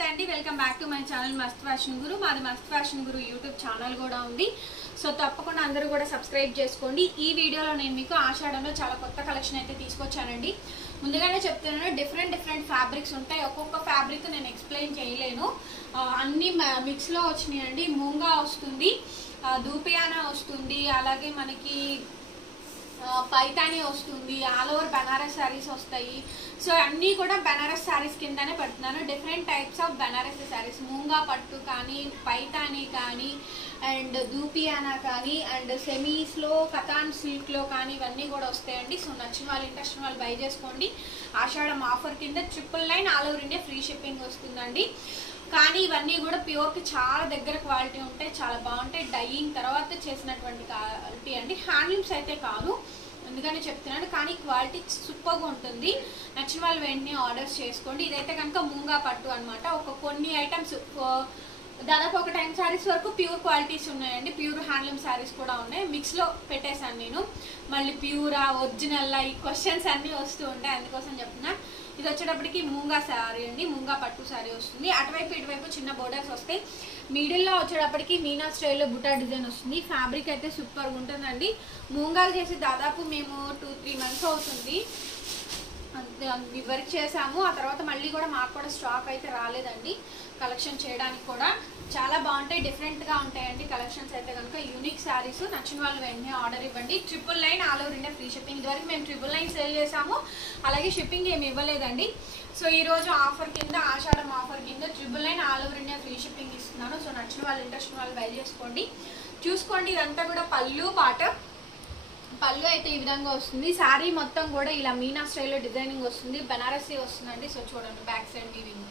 నమస్తే అండి, welcome back to my channel మస్త్ ఫ్యాషన్ గురు. మాది మస్త్ ఫ్యాషన్ గురు యూట్యూబ్ ఛానల్ కూడా ఉంది. సో తప్పకుండా అందరూ కూడా సబ్స్క్రైబ్ చేసుకోండి. ఈ వీడియోలో నేను మీకు ఆషాఢంలో చాలా కొత్త కలెక్షన్ అయితే తీసుకొచ్చానండి. ముందుగానే చెప్తున్నాను, డిఫరెంట్ ఫ్యాబ్రిక్స్ ఉంటాయి. ఒక్కొక్క ఫ్యాబ్రిక్ నేను ఎక్స్ప్లెయిన్ చేయలేను, అన్ని మిక్స్లో వచ్చినాయండి. మూంగా వస్తుంది, దూపియానా వస్తుంది, అలాగే మనకి పైతాని వస్తుంది, ఆల్ ఓవర్ బనారస్ శారీస్ వస్తాయి. సో అన్నీ కూడా బనారస్ శారీస్ కిందనే పెడుతున్నాను. Different types of Banaras saris, moonga పట్టు కానీ, పైతాని కానీ, అండ్ దూపియానా కానీ, అండ్ సెమీస్లో కథాన్ సిల్క్లో కానీ ఇవన్నీ కూడా వస్తాయండి. సో నచ్చిన వాళ్ళు, ఇంట్రెస్ట్ వాళ్ళు బై చేసుకోండి. ఆషాఢం ఆఫర్ కింద 999 all over India free shipping వస్తుందండి. కానీ ఇవన్నీ కూడా ప్యూర్కి చాలా దగ్గర క్వాలిటీ ఉంటాయి, చాలా బాగుంటాయి. డైయింగ్ తర్వాత చేసినటువంటి క్వాలిటీ అండి, హ్యాండ్లూమ్స్ అయితే కాదు, అందుకని చెప్తున్నాను. కానీ క్వాలిటీ సూపర్గా ఉంటుంది. నచ్చిన వాళ్ళు వెంటనే ఆర్డర్స్ చేసుకోండి. ఇదైతే కనుక మూంగా పట్టు అనమాట. కొన్ని ఐటమ్స్ దాదాపు ఒక 10 శారీస్ వరకు ప్యూర్ క్వాలిటీస్ ఉన్నాయండి. ప్యూర్ హ్యాండ్లూమ్ శారీస్ కూడా ఉన్నాయి. మిక్స్లో పెట్టేశాను నేను. మళ్ళీ ప్యూరా, ఒరిజినల్లా, ఈ క్వశ్చన్స్ అన్నీ వస్తూ ఉంటాయి, అందుకోసం చెప్తున్నా. ఇది వచ్చేటప్పటికి మూంగా శారీ అండి, మూంగా పట్టు శారీ వస్తుంది. అటువైపు ఇటువైపు చిన్న బోర్డర్స్ వస్తాయి. మిడిల్లో వచ్చేటప్పటికి మీనా స్టైల్లో బుటా డిజైన్ వస్తుంది. ఫ్యాబ్రిక్ అయితే సూపర్గా ఉంటుందండి. మూంగాలు చేసి దాదాపు మేము 2-3 మంత్స్ అవుతుంది వర్క్ చేసాము. ఆ తర్వాత మళ్ళీ కూడా మాకు కూడా స్టాక్ అయితే రాలేదండి కలెక్షన్ చేయడానికి. కూడా చాలా బాగుంటాయి, డిఫరెంట్గా ఉంటాయండి కలెక్షన్స్ అయితే కనుక. యూనిక్ శారీస్, నచ్చిన వాళ్ళు వెంటనే ఆర్డర్ ఇవ్వండి. 999 all over India free shipping. ఇదివరకు మేము 999 సేల్ చేసాము, అలాగే షిప్పింగ్ ఏమి ఇవ్వలేదండి. సో ఈరోజు ఆఫర్ కింద, ఆషాఢం ఆఫర్ కింద 999 all over India free shipping ఇస్తున్నాను. సో నచ్చిన వాళ్ళు, ఇంట్రెస్ట్ వాళ్ళు బై చేసుకోండి. చూసుకోండి, ఇదంతా కూడా పళ్ళు పాట. పళ్ళు అయితే ఈ విధంగా వస్తుంది. శారీ మొత్తం కూడా ఇలా మీనా స్టైల్లో డిజైనింగ్ వస్తుంది, బనారసీ వస్తుందండి. సో చూడండి, back side weaving.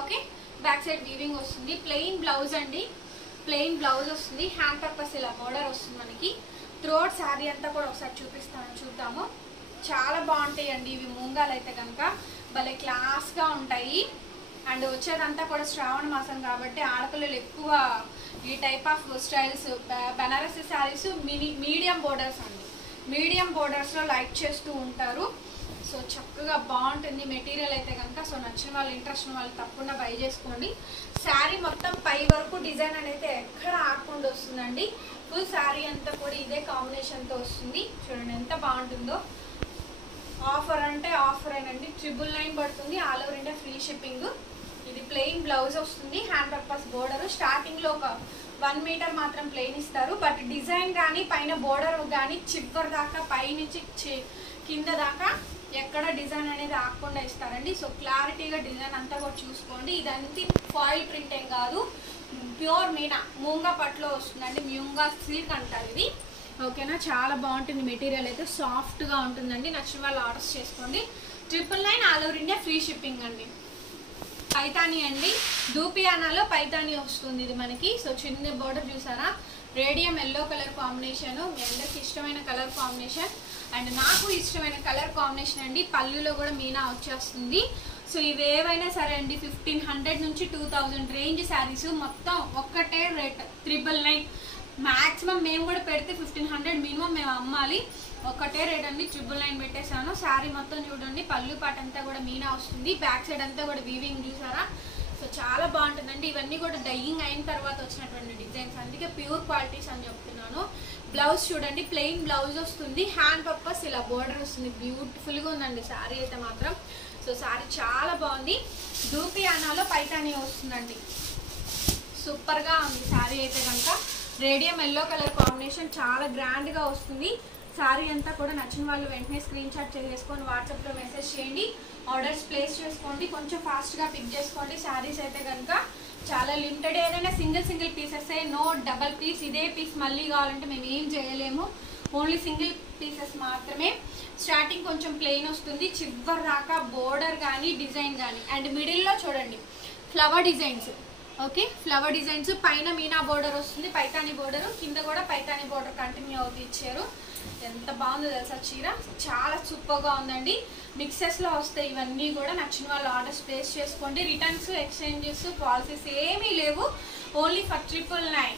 Okay, back side weaving వస్తుంది. ప్లెయిన్ బ్లౌజ్ అండి, ప్లెయిన్ బ్లౌజ్ వస్తుంది. హ్యాండ్ పర్పస్ ఇలా బోర్డర్ వస్తుంది మనకి. త్రోట్ శారీ అంతా కూడా ఒకసారి చూద్దాము. చాలా బాగుంటాయి అండి ఇవి మూంగాలు అయితే కనుక, భలే క్లాస్గా ఉంటాయి. అండ్ వచ్చేదంతా కూడా శ్రావణ మాసం కాబట్టి ఆడపిల్లలు ఎక్కువ ఈ type of styles, Banarasi saris medium borders అండి, మీడియం బోర్డర్స్లో లైక్ చేస్తూ ఉంటారు. సో చక్కగా బాగుంటుంది మెటీరియల్ అయితే కనుక. సో నచ్చిన వాళ్ళు, ఇంట్రెస్ట్ వాళ్ళు తప్పకుండా బై చేసుకోండి. శారీ మొత్తం పై వరకు డిజైన్ అనేది ఎక్కడ ఆకుండా వస్తుందండి. ఫుల్ శారీ అంతా కూడా ఇదే కాంబినేషన్తో వస్తుంది. చూడండి ఎంత బాగుంటుందో. ఆఫర్ అంటే ఆఫరేనండి, 999 పడుతుంది, all over India free shipping. ఇది ప్లెయిన్ బ్లౌజ్ వస్తుంది, హ్యాండ్ పర్పస్ బోర్డర్. స్టార్టింగ్లో ఒక 1 మీటర్ మాత్రం ప్లెయిన్ ఇస్తారు, బట్ డిజైన్ కానీ పైన బోర్డర్ కానీ చివరి దాకా, పైనుంచి కింద దాకా ఎక్కడ డిజైన్ అనేది ఆకుండా ఇస్తారండి. సో క్లారిటీగా డిజైన్ అంతా కూడా చూసుకోండి. ఇదంతా ఫాయిల్ ప్రింట్ ఏం కాదు, ప్యూర్ మీనా మూంగా పట్టులో వస్తుందండి. మూంగా సిల్క్ అంటారు ఇది. ఓకేనా, చాలా బాగుంటుంది మెటీరియల్ అయితే, సాఫ్ట్గా ఉంటుందండి. నచ్చిన వాళ్ళు ఆర్డర్స్ చేసుకోండి. 999 all over India free shipping అండి. పైతాని అండి, దూపియానాలో పైతాని వస్తుంది ఇది మనకి. సో చిన్న బోర్డర్ చూసారా, రేడియం ఎల్లో కలర్ కాంబినేషన్. మీ అందరికి ఇష్టమైన కలర్ కాంబినేషన్, అండ్ నాకు ఇష్టమైన కలర్ కాంబినేషన్ అండి. పళ్ళులో కూడా మీనా వచ్చేస్తుంది. సో ఇవేవైనా సరే అండి, 1500 నుంచి 2000 రేంజ్ శారీస్ మొత్తం ఒక్కటే రేట్, 999. మ్యాక్సిమం మేము కూడా పెడితే 1500 మినిమం మేము అమ్మాలి. ఒకటే రేట్ అండి, 999 పెట్టేశాను. శారీ మొత్తం చూడండి, పళ్ళు పాట అంతా కూడా మీనా వస్తుంది. బ్యాక్ సైడ్ అంతా కూడా వీవింగ్ చూసారా. సో చాలా బాగుంటుందండి. ఇవన్నీ కూడా డైయింగ్ అయిన తర్వాత వచ్చినటువంటి డిజైన్స్, అందుకే ప్యూర్ క్వాలిటీస్ అని చెప్తున్నాను. బ్లౌజ్ చూడండి, ప్లెయిన్ బ్లౌజ్ వస్తుంది, హ్యాండ్ పర్పస్ ఇలా బోర్డర్ వస్తుంది. బ్యూటిఫుల్గా ఉందండి శారీ అయితే మాత్రం. సో శారీ చాలా బాగుంది. దూపియానాలో పైతాని వస్తుందండి, సూపర్గా ఉంది శారీ అయితే కనుక. రేడియం ఎల్లో కలర్ కాంబినేషన్, చాలా గ్రాండ్గా వస్తుంది. శారీ అంతా కూడా నచ్చిన వాళ్ళు వెంటనే స్క్రీన్ షాట్ చేసుకొని వాట్సాప్లో మెసేజ్ చేయండి, ఆర్డర్స్ ప్లేస్ చేసుకోండి. కొంచెం ఫాస్ట్గా పిక్ చేసుకోండి. శారీస్ అయితే కనుక చాలా లిమిటెడ్, ఏదైనా single pieces, no double piece. ఇదే పీస్ మళ్ళీ కావాలంటే మేము ఏం చేయలేము, ఓన్లీ సింగిల్ పీసెస్ మాత్రమే. స్టార్టింగ్ కొంచెం ప్లెయిన్ వస్తుంది, చివరి దాకా బోర్డర్ కానీ డిజైన్ కానీ. అండ్ మిడిల్లో చూడండి flower designs. Okay, flower designs, పైన మీనా బోర్డర్ వస్తుంది, పైతాని బోర్డర్, కింద కూడా పైతాని బోర్డర్ కంటిన్యూ అవుతూ ఇచ్చారు. ఎంత బాగుందో తెలుసా చీర, చాలా సూపర్గా ఉందండి. మిక్సెస్లో వస్తాయి ఇవన్నీ కూడా. నచ్చిన వాళ్ళు ఆర్డర్స్ ప్లేస్ చేసుకోండి. రిటర్న్స్, ఎక్స్చేంజెస్ పాలసీస్ ఏమీ లేవు, ఓన్లీ ఫర్ 999.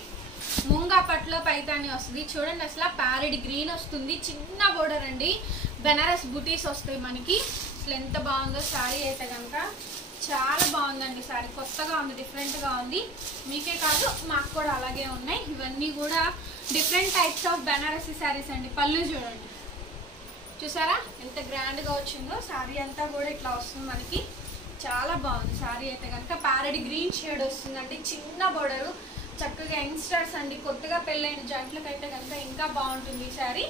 మూంగా పట్టులో పైతాని వస్తుంది. చూడండి అసలు ప్యారెట్ గ్రీన్ వస్తుంది, చిన్న బోర్డర్ అండి. బెనారస్ బుటీస్ వస్తాయి మనకి. అసలు ఎంత బాగుందో శారీ అయితే కనుక. చాలా బాగుందండి సారీ, కొత్తగా ఉంది, డిఫరెంట్గా ఉంది. మీకే కాదు మాకు కూడా అలాగే ఉన్నాయి. ఇవన్నీ కూడా different types of Banarasi saris అండి. పళ్ళు చూడండి, చూసారా ఎంత గ్రాండ్గా వచ్చిందో. శారీ అంతా కూడా ఇట్లా వస్తుంది మనకి, చాలా బాగుంది. శారీ అయితే కనుక ప్యారెట్ గ్రీన్ షేడ్ వస్తుందండి, చిన్న బోర్డరు, చక్కగా యంగ్స్టర్స్ అండి, కొత్తగా పెళ్ళైన జంటలకైతే కనుక ఇంకా బాగుంటుంది ఈ శారీ.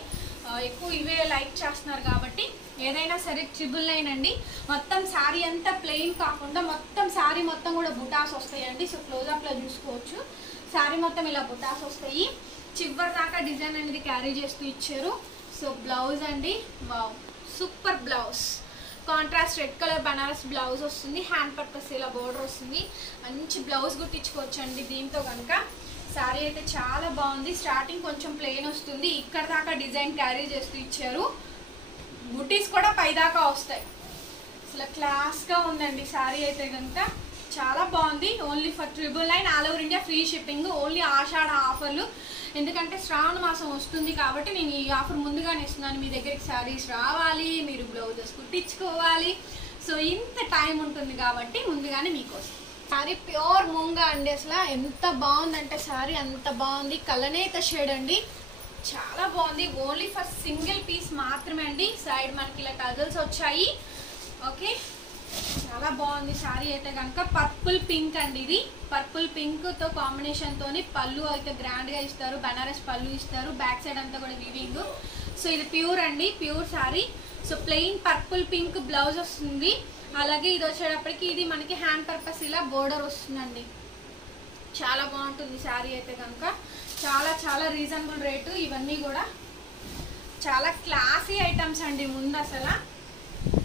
ఎక్కువ ఇవే లైక్ చేస్తున్నారు కాబట్టి ఏదైనా సరే 999 అండి. మొత్తం శారీ అంతా ప్లెయిన్ కాకుండా మొత్తం శారీ మొత్తం కూడా బుటాస్ వస్తాయండి. సో క్లోజప్లో చూసుకోవచ్చు, శారీ మొత్తం ఇలా బుటాస్ వస్తాయి. చివరి దాకా డిజైన్ అనేది క్యారీ చేస్తూ ఇచ్చారు. సో బ్లౌజ్ అండి, wow super blouse, contrast red colour Banaras blouse వస్తుంది. హ్యాండ్ పర్పస్ ఇలా బోర్డర్ వస్తుంది, మంచి బ్లౌజ్ కుట్టించుకోవచ్చు అండి దీంతో కనుక. శారీ అయితే చాలా బాగుంది. స్టార్టింగ్ కొంచెం ప్లెయిన్ వస్తుంది, ఇక్కడ దాకా డిజైన్ క్యారీ చేస్తూ ఇచ్చారు. బుటీస్ కూడా పైదాకా వస్తాయి. అసలు క్లాస్గా ఉందండి శారీ అయితే కనుక, చాలా బాగుంది. Only for 999, all over India free shipping. Only Ashadha ఆఫర్లు, ఎందుకంటే శ్రావణ మాసం వస్తుంది కాబట్టి నేను ఈ ఆఫర్ ముందుగానే ఇస్తున్నాను. మీ దగ్గరికి శారీస్ రావాలి, మీరు బ్లౌజెస్ కుట్టించుకోవాలి, సో ఇంత టైం ఉంటుంది కాబట్టి ముందుగానే మీకోసం. శారీ ప్యూర్ మూంగా అండి, అసలు ఎంత బాగుందంటే శారీ అంత బాగుంది. కలనేత షేడ్ అండి, చాలా బాగుంది. ఓన్లీ ఫర్ సింగిల్ పీస్ మాత్రమే అండి. సైడ్ మనకి ఇలా టజల్స్ వచ్చాయి. ఓకే, చాలా బాగుంది శారీ అయితే కనుక. పర్పుల్ పింక్ అండి, ఇది పర్పుల్ పింక్ తో కాంబినేషన్ తోని పళ్ళు అయితే గ్రాండ్ గా ఇస్తారు, బనారస్ పళ్ళు ఇస్తారు. బ్యాక్ సైడ్ అంతా కూడా వీవింగ్. సో ఇది ప్యూర్ అండి, pure sari. So plain purple pink blouse వస్తుంది. అలాగే ఇది వచ్చేటప్పటికి ఇది మనకి హ్యాండ్ పర్పస్ ఇలా బోర్డర్ వస్తుందండి. చాలా బాగుంటుంది శారీ అయితే కనుక. చాలా చాలా రీజనబుల్ రేటు. ఇవన్నీ కూడా చాలా క్లాసీ ఐటమ్స్ అండి. ముందు అసలు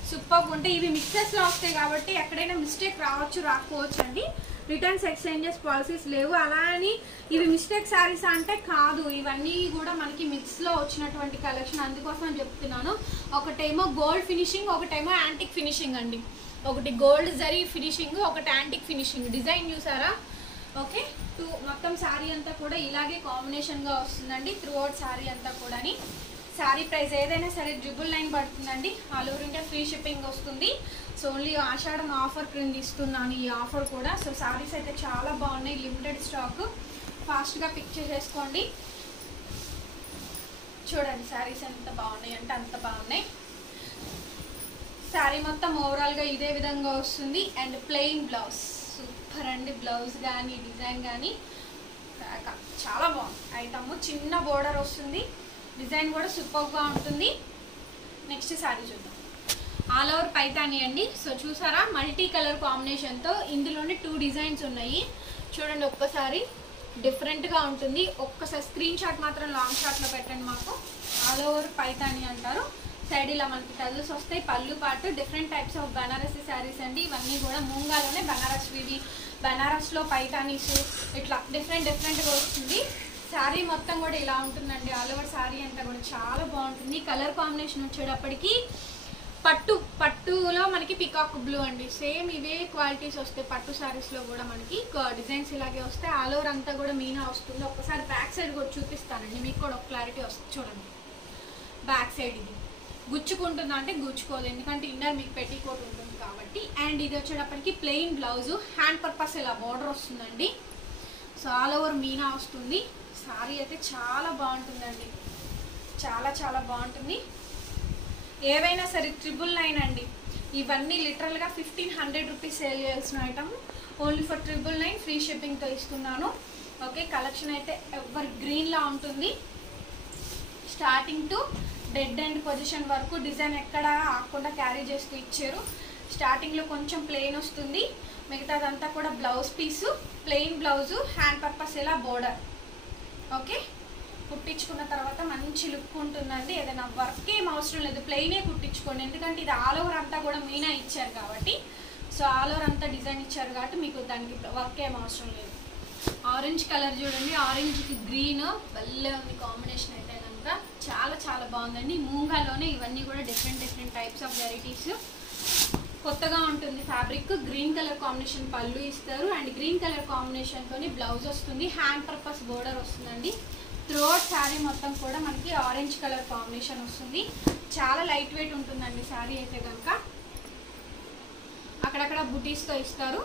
సూపర్ ఉంటాయి. ఇవి మిక్సెస్లో వస్తాయి కాబట్టి ఎక్కడైనా మిస్టేక్ రావచ్చు, రాకపోవచ్చు అండి. రిటర్న్స్ ఎక్స్చేంజెస్ పాలసీస్ లేవు. అలా అని ఇవి మిస్టేక్ శారీస్ అంటే కాదు, ఇవన్నీ కూడా మనకి మిక్స్లో వచ్చినటువంటి కలెక్షన్, అందుకోసం చెప్తున్నాను. ఒకటేమో గోల్డ్ ఫినిషింగ్, ఒకటేమో యాంటిక్ ఫినిషింగ్ అండి. ఒకటి గోల్డ్ జరీ ఫినిషింగ్, ఒకటి యాంటిక్ ఫినిషింగ్. డిజైన్ చూసారా? ఓకే, మొత్తం శారీ అంతా కూడా ఇలాగే కాంబినేషన్గా వస్తుందండి త్రూ అవుట్ శారీ అంతా కూడా. శారీ ప్రైస్ ఏదైనా సరే 999 పడుతుందండి. All over India free shipping వస్తుంది. సో ఓన్లీ ఆషాఢం ఆఫర్ క్రింద ఇస్తున్నాను ఈ ఆఫర్ కూడా. సో శారీస్ అయితే చాలా బాగున్నాయి, లిమిటెడ్ స్టాక్, ఫాస్ట్గా పిక్ చేసేసుకోండి. చూడండి శారీస్ ఎంత బాగున్నాయి అంటే అంత బాగున్నాయి. శారీ మొత్తం ఓవరాల్గా ఇదే విధంగా వస్తుంది. అండ్ ప్లెయిన్ బ్లౌజ్ సూపర్ అండి. బ్లౌజ్ కానీ డిజైన్ కానీ చాలా బాగుంది. ఐటమ్ చిన్న బోర్డర్ వస్తుంది, డిజైన్ కూడా సూపర్గా ఉంటుంది. నెక్స్ట్ శారీ చూద్దాం. ఆల్ ఓవర్ పైతాని అండి. సో చూసారా, మల్టీ కలర్ కాంబినేషన్తో ఇందులోనే 2 డిజైన్స్ ఉన్నాయి. చూడండి ఒక్కసారి, డిఫరెంట్గా ఉంటుంది. ఒక్కసారి స్క్రీన్ షాట్ మాత్రం లాంగ్ షాట్లో పెట్టండి మాకు. ఆల్ ఓవర్ పైతాని అంటారు. సైడ్ ఇలా మనకి టజల్స్ వస్తాయి. పళ్ళు పాటు different types of Banarasi saris అండి. ఇవన్నీ కూడా మూంగాలోనే బనారస్ వివి, బనారస్లో పైతానీస్, ఇట్లా డిఫరెంట్గా వస్తుంది. శారీ మొత్తం కూడా ఇలా ఉంటుందండి. ఆల్ ఓవర్ శారీ అంతా కూడా చాలా బాగుంటుంది. కలర్ కాంబినేషన్ వచ్చేటప్పటికి పట్టులో మనకి పికాక్ బ్లూ అండి. సేమ్ ఇవే క్వాలిటీస్ వస్తాయి పట్టు శారీస్లో కూడా. మనకి డిజైన్స్ ఇలాగే వస్తాయి. ఆల్ ఓవర్ అంతా కూడా మీనా వస్తుంది. ఒక్కసారి బ్యాక్ సైడ్ కూడా చూపిస్తానండి, మీకు కూడా ఒక క్లారిటీ వస్తుంది. చూడండి బ్యాక్ సైడ్, ఇది గుచ్చుకుంటుందా అంటే గుచ్చుకోదు, ఎందుకంటే ఇన్నర్ మీకు పెట్టికోట్ ఉంటుంది కాబట్టి. అండ్ ఇది వచ్చేటప్పటికి ప్లెయిన్ బ్లౌజు, హ్యాండ్ పర్పస్ ఇలా బార్డర్ వస్తుందండి. సో ఆల్ ఓవర్ మీనా వస్తుంది. శారీ అయితే చాలా బాగుంటుందండి, చాలా చాలా బాగుంటుంది. ఏవైనా సరే 999 అండి. ఇవన్నీ లిటరల్గా 1500 రూపీస్ సేల్ చేయాల్సిన ఐటమ్. ఓన్లీ ఫర్ 999 ఫ్రీ షిప్పింగ్తో ఇస్తున్నాను. ఓకే, కలెక్షన్ అయితే ఎవర్ గ్రీన్లా ఉంటుంది. Starting to dead end position వరకు డిజైన్ ఎక్కడ ఆకుండా క్యారీ చేస్తూ ఇచ్చారు. స్టార్టింగ్లో కొంచెం ప్లెయిన్ వస్తుంది, మిగతాదంతా కూడా blouse piece, plain blouse, hand purpose ఇలా బోర్డర్. ఓకే, కుట్టించుకున్న తర్వాత మంచి లుక్ ఉంటుందండి. ఏదైనా వర్క్ ఏం అవసరం లేదు, ప్లెయినే కుట్టించుకోండి, ఎందుకంటే ఇది ఆల్ ఓవర్ అంతా కూడా మీనా ఇచ్చారు కాబట్టి. సో ఆల్ ఓవర్ అంతా డిజైన్ ఇచ్చారు కాబట్టి మీకు దానికి వర్క్ ఏం అవసరం లేదు. ఆరెంజ్ కలర్ చూడండి, ఆరెంజ్కి గ్రీన్ భలే ఉంది కాంబినేషన్ అయితే కనుక. చాలా చాలా బాగుందండి. మూంగాలోనే ఇవన్నీ కూడా డిఫరెంట్ టైప్స్ ఆఫ్ వెరైటీస్. కొత్తగా ఉంటుంది ఫ్యాబ్రిక్. గ్రీన్ కలర్ కాంబినేషన్ పళ్ళు ఇస్తారు అండ్ గ్రీన్ కలర్ కాంబినేషన్తో బ్లౌజ్ వస్తుంది. హ్యాండ్ పర్పస్ బోర్డర్ వస్తుందండి. త్రోట్ శారీ మొత్తం కూడా మనకి ఆరెంజ్ కలర్ కాంబినేషన్ వస్తుంది. చాలా లైట్ వెయిట్ ఉంటుందండి శారీ అయితే కనుక. అక్కడక్కడ బుటీస్తో ఇస్తారు.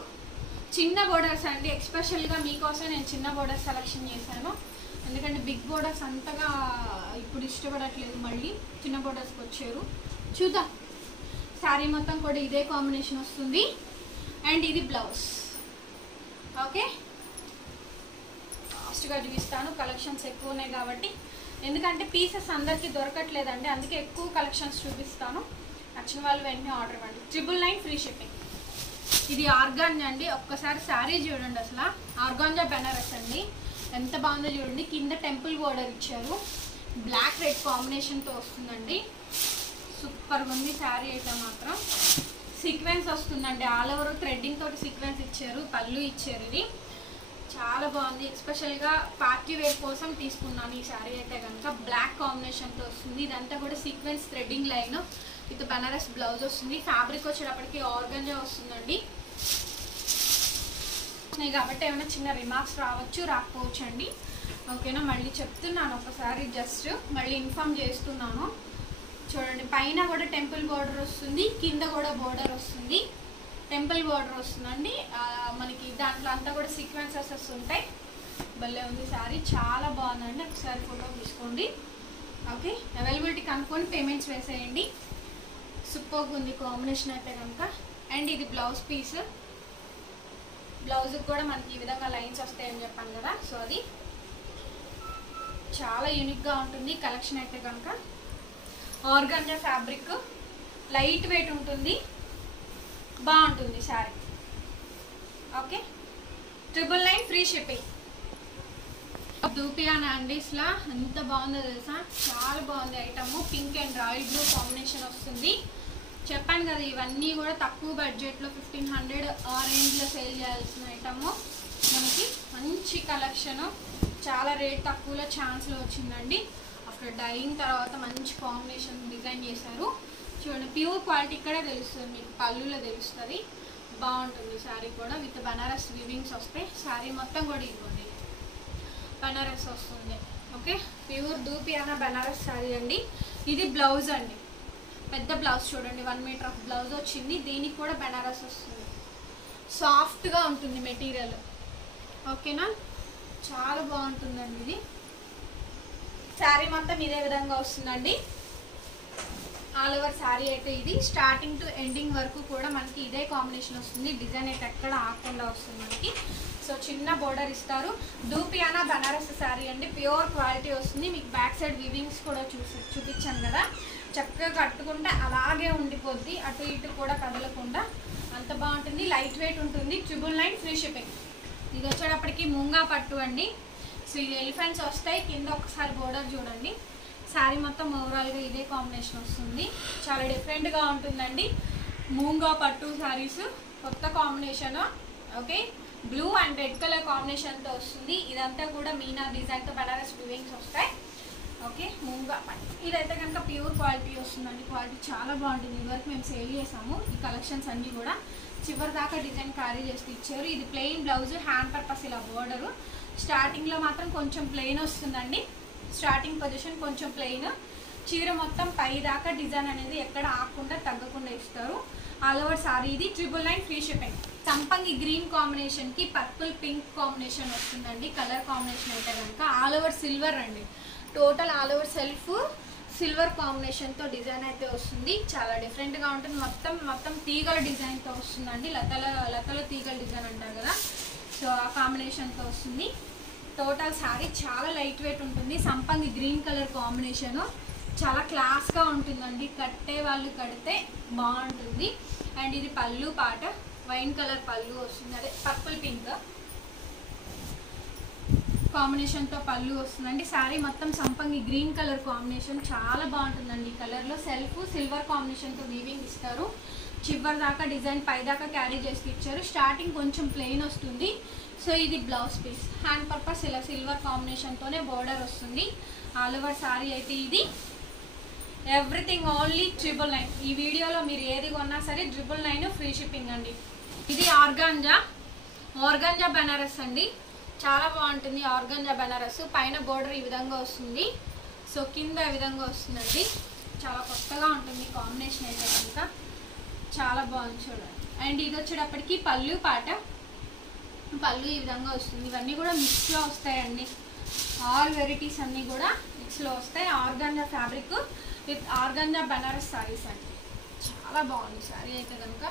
చిన్న బోర్డర్స్ అండి, ఎక్స్పెషల్గా మీకోసం నేను చిన్న బోర్డర్స్ సెలెక్షన్ చేశాను. ఎందుకంటే బిగ్ బోర్డర్స్ అంతగా ఇప్పుడు ఇష్టపడట్లేదు, మళ్ళీ చిన్న బోర్డర్స్కి వచ్చారు. చూద్దాం. శారీ మొత్తం కూడా ఇదే కాంబినేషన్ వస్తుంది. అండ్ ఇది బ్లౌజ్. ఓకే, ఫాస్ట్గా చూపిస్తాను, కలెక్షన్స్ ఎక్కువ ఉన్నాయి కాబట్టి. ఎందుకంటే పీసెస్ అందరికీ దొరకట్లేదండి, అందుకే ఎక్కువ కలెక్షన్స్ చూపిస్తాను. నచ్చిన వాళ్ళు వెంటనే ఆర్డర్ ఇవ్వండి. 999 ఫ్రీ షిప్పింగ్. ఇది ఆర్గాంజా అండి. ఒక్కసారి శారీ చూడండి, అసలు ఆర్గాంజా బెనారస్ అండి, ఎంత బాగుందో చూడండి. కింద టెంపుల్ బోర్డర్ ఇచ్చారు, బ్లాక్ రెడ్ కాంబినేషన్తో వస్తుందండి. సూపర్గా ఉంది శారీ అయితే మాత్రం. సీక్వెన్స్ వస్తుందండి, ఆల్ ఓవర్ థ్రెడ్డింగ్ తోటి సీక్వెన్స్ ఇచ్చారు, పళ్ళు ఇచ్చారు. ఇది చాలా బాగుంది. ఎస్పెషల్గా పార్టీ వేర్ కోసం తీసుకున్నాను ఈ శారీ అయితే కనుక. బ్లాక్ కాంబినేషన్తో వస్తుంది. ఇదంతా కూడా sequence threading line with Banaras blouse వస్తుంది. ఫ్యాబ్రిక్ వచ్చేటప్పటికి ఆర్గంజా వస్తుందండి. కాబట్టి ఏమైనా చిన్న రిమార్క్స్ రావచ్చు, రాకపోవచ్చు అండి. ఓకేనా, మళ్ళీ చెప్తున్నాను ఒకసారి, జస్ట్ మళ్ళీ ఇన్ఫార్మ్ చేస్తున్నాను. చూడండి, పైన కూడా టెంపుల్ బోర్డర్ వస్తుంది, కింద కూడా బోర్డర్ వస్తుంది. టెంపుల్ బోర్డర్ వస్తుందండి మనకి. దాంట్లో అంతా కూడా సీక్వెన్సెస్ ఉంటాయి. భలే ఉంది శారీ, చాలా బాగుందండి. ఒకసారి ఫోటో తీసుకోండి. ఓకే, అవైలబిలిటీ కనుక్కొని పేమెంట్స్ వేసేయండి. సూపర్గా ఉంది కాంబినేషన్ అయితే కనుక. అండ్ ఇది బ్లౌజ్ పీస్. బ్లౌజ్కి కూడా మనకి ఈ విధంగా లైన్స్ వస్తాయని చెప్పాను కదా, సో అది చాలా యూనిక్గా ఉంటుంది కలెక్షన్ అయితే కనుక. ఆర్గాంజా ఫ్యాబ్రిక్, లైట్ వెయిట్ ఉంటుంది, బాగుంటుంది శారీ. Okay, 999 free shipping. దూపియానా అండి, అసలు ఎంత బాగుందో తెలుసా, చాలా బాగుంది item. Pink and royal blue combination వస్తుంది. చెప్పాను కదా, ఇవన్నీ కూడా తక్కువ బడ్జెట్లో 1500 ఆ రేంజ్లో సేల్ చేయాల్సిన ఐటమ్. మనకి మంచి కలెక్షన్, చాలా రేట్ తక్కువలో ఛాన్స్లో వచ్చిందండి. ఆఫ్టర్ డైయింగ్ తర్వాత మంచి కాంబినేషన్ డిజైన్ చేశారు. చూడండి, ప్యూర్ క్వాలిటీ ఇక్కడే తెలుస్తుంది మీకు, పళ్ళులో తెలుస్తుంది. బాగుంటుంది శారీ కూడా. విత్ బనారస్ వీవింగ్స్ వస్తాయి. శారీ మొత్తం కూడా ఇవ్వండి, బనారస్ వస్తుంది. ఓకే, ప్యూర్ దూపియానా బనారస్ శారీ అండి. ఇది బ్లౌజ్ అండి, పెద్ద బ్లౌజ్ చూడండి, 1 మీటర్ ఆఫ్ బ్లౌజ్ వచ్చింది. దీనికి కూడా బనారస్ వస్తుంది. సాఫ్ట్గా ఉంటుంది మెటీరియల్. ఓకేనా, చాలా బాగుంటుందండి. ఇది శారీ మొత్తం ఇదే విధంగా వస్తుందండి. ఆల్ ఓవర్ శారీ అయితే ఇది స్టార్టింగ్ టు ఎండింగ్ వరకు కూడా మనకి ఇదే కాంబినేషన్ వస్తుంది. డిజైన్ అయితే ఎక్కడ ఆకుండా వస్తుంది మనకి. సో చిన్న బోర్డర్ ఇస్తారు. దూపియానా బనారస్ శారీ అండి, ప్యూర్ క్వాలిటీ వస్తుంది. మీకు బ్యాక్ సైడ్ వీవింగ్స్ కూడా చూపించాను కదా, చక్కగా కట్టుకుంటే అలాగే ఉండిపోద్ది, అటు ఇటు కూడా కదలకుండా. అంత బాగుంటుంది, లైట్ వెయిట్ ఉంటుంది. 999 ఫ్రీ షిప్పింగ్. ఇది వచ్చేటప్పటికి మూంగా పట్టు అండి. సో ఇది ఎలిఫెంట్స్ వస్తాయి. కింద ఒకసారి బోర్డర్ చూడండి. శారీ మొత్తం ఓవరాల్గా ఇదే కాంబినేషన్ వస్తుంది. చాలా డిఫరెంట్గా ఉంటుందండి. మూంగా పట్టు శారీస్ కొత్త combination. Okay, blue and red colour కాంబినేషన్తో వస్తుంది. ఇదంతా కూడా మీనా డిజైన్తో బనారస్ వీవింగ్స్ వస్తాయి. ఓకే, మూంగా పట్టు. ఇదైతే కనుక ప్యూర్ క్వాలిటీ వస్తుందండి. క్వాలిటీ చాలా బాగుంటుంది. ఇదివరకు మేము సేల్ చేసాము ఈ కలెక్షన్స్ అన్నీ కూడా. చివరి దాకా డిజైన్ క్యారీ చేసి ఇచ్చారు. ఇది ప్లెయిన్ బ్లౌజ్, హ్యాండ్ పర్పస్ ఇలా బోర్డరు. స్టార్టింగ్లో మాత్రం కొంచెం ప్లెయిన్ వస్తుందండి. స్టార్టింగ్ పొజిషన్ కొంచెం ప్లెయిన్. చీర మొత్తం పై దాకా డిజైన్ అనేది ఎక్కడ ఆకుండా తగ్గకుండా ఇస్తారు. ఆల్ ఓవర్ సారీ ఇది 999 ఫ్రీ షిప్పింగ్. సంపంగి గ్రీన్ కాంబినేషన్కి పర్పుల్ పింక్ కాంబినేషన్ వస్తుందండి. కలర్ కాంబినేషన్ అయితే కనుక ఆల్ ఓవర్ సిల్వర్ అండి. Total all over self silver కాంబినేషన్తో డిజైన్ అయితే వస్తుంది. చాలా డిఫరెంట్గా ఉంటుంది. మొత్తం తీగల డిజైన్తో వస్తుందండి. లతల తీగల డిజైన్ అంటారు కదా, సో ఆ కాంబినేషన్తో వస్తుంది. టోటల్ శారీ చాలా లైట్ వెయిట్ ఉంటుంది. సంపంగి గ్రీన్ కలర్ కాంబినేషను చాలా క్లాస్గా ఉంటుందండి. కట్టే వాళ్ళు కడితే బాగుంటుంది. అండ్ ఇది పళ్ళు పాట, వైన్ కలర్ పళ్ళు వస్తుంది, అదే పర్పుల్ పింక్ కాంబినేషన్తో పళ్ళు వస్తుందండి. శారీ మొత్తం సంపంగి గ్రీన్ కలర్ కాంబినేషన్ చాలా బాగుంటుందండి. ఈ కలర్లో సెల్ఫ్ సిల్వర్ కాంబినేషన్తో వీవింగ్ ఇస్తారు. చివరి దాకా డిజైన్ పై దాకా క్యారీ చేసి ఇచ్చారు. స్టార్టింగ్ కొంచెం ప్లెయిన్ వస్తుంది. సో ఇది బ్లౌజ్ పీస్, హ్యాండ్ పర్పస్ ఇలా సిల్వర్ కాంబినేషన్తోనే బోర్డర్ వస్తుంది. ఆల్ ఓవర్ శారీ అయితే ఇది. Everything only 999. ఈ వీడియోలో మీరు ఏది కొన్నా సరే 999 ఫ్రీ షిప్పింగ్ అండి. ఇది ఆర్గాంజా బనారస్ అండి. చాలా బాగుంటుంది ఆర్గాంజా బనారస్. పైన బోర్డర్ ఈ విధంగా వస్తుంది. సో కింద ఈ విధంగా వస్తుందండి. చాలా కొత్తగా ఉంటుంది కాంబినేషన్ అయితే కనుక. చాలా బాగుంది చూడండి. అండ్ ఇది వచ్చేటప్పటికి పళ్ళు పాట, పళ్ళు ఈ విధంగా వస్తుంది. ఇవన్నీ కూడా మిక్స్లో వస్తాయండి, ఆల్ వెరైటీస్ అన్నీ కూడా మిక్స్లో వస్తాయి. Organza fabric with organza Banaras saris అండి. చాలా బాగుంది సారీ అయితే కనుక,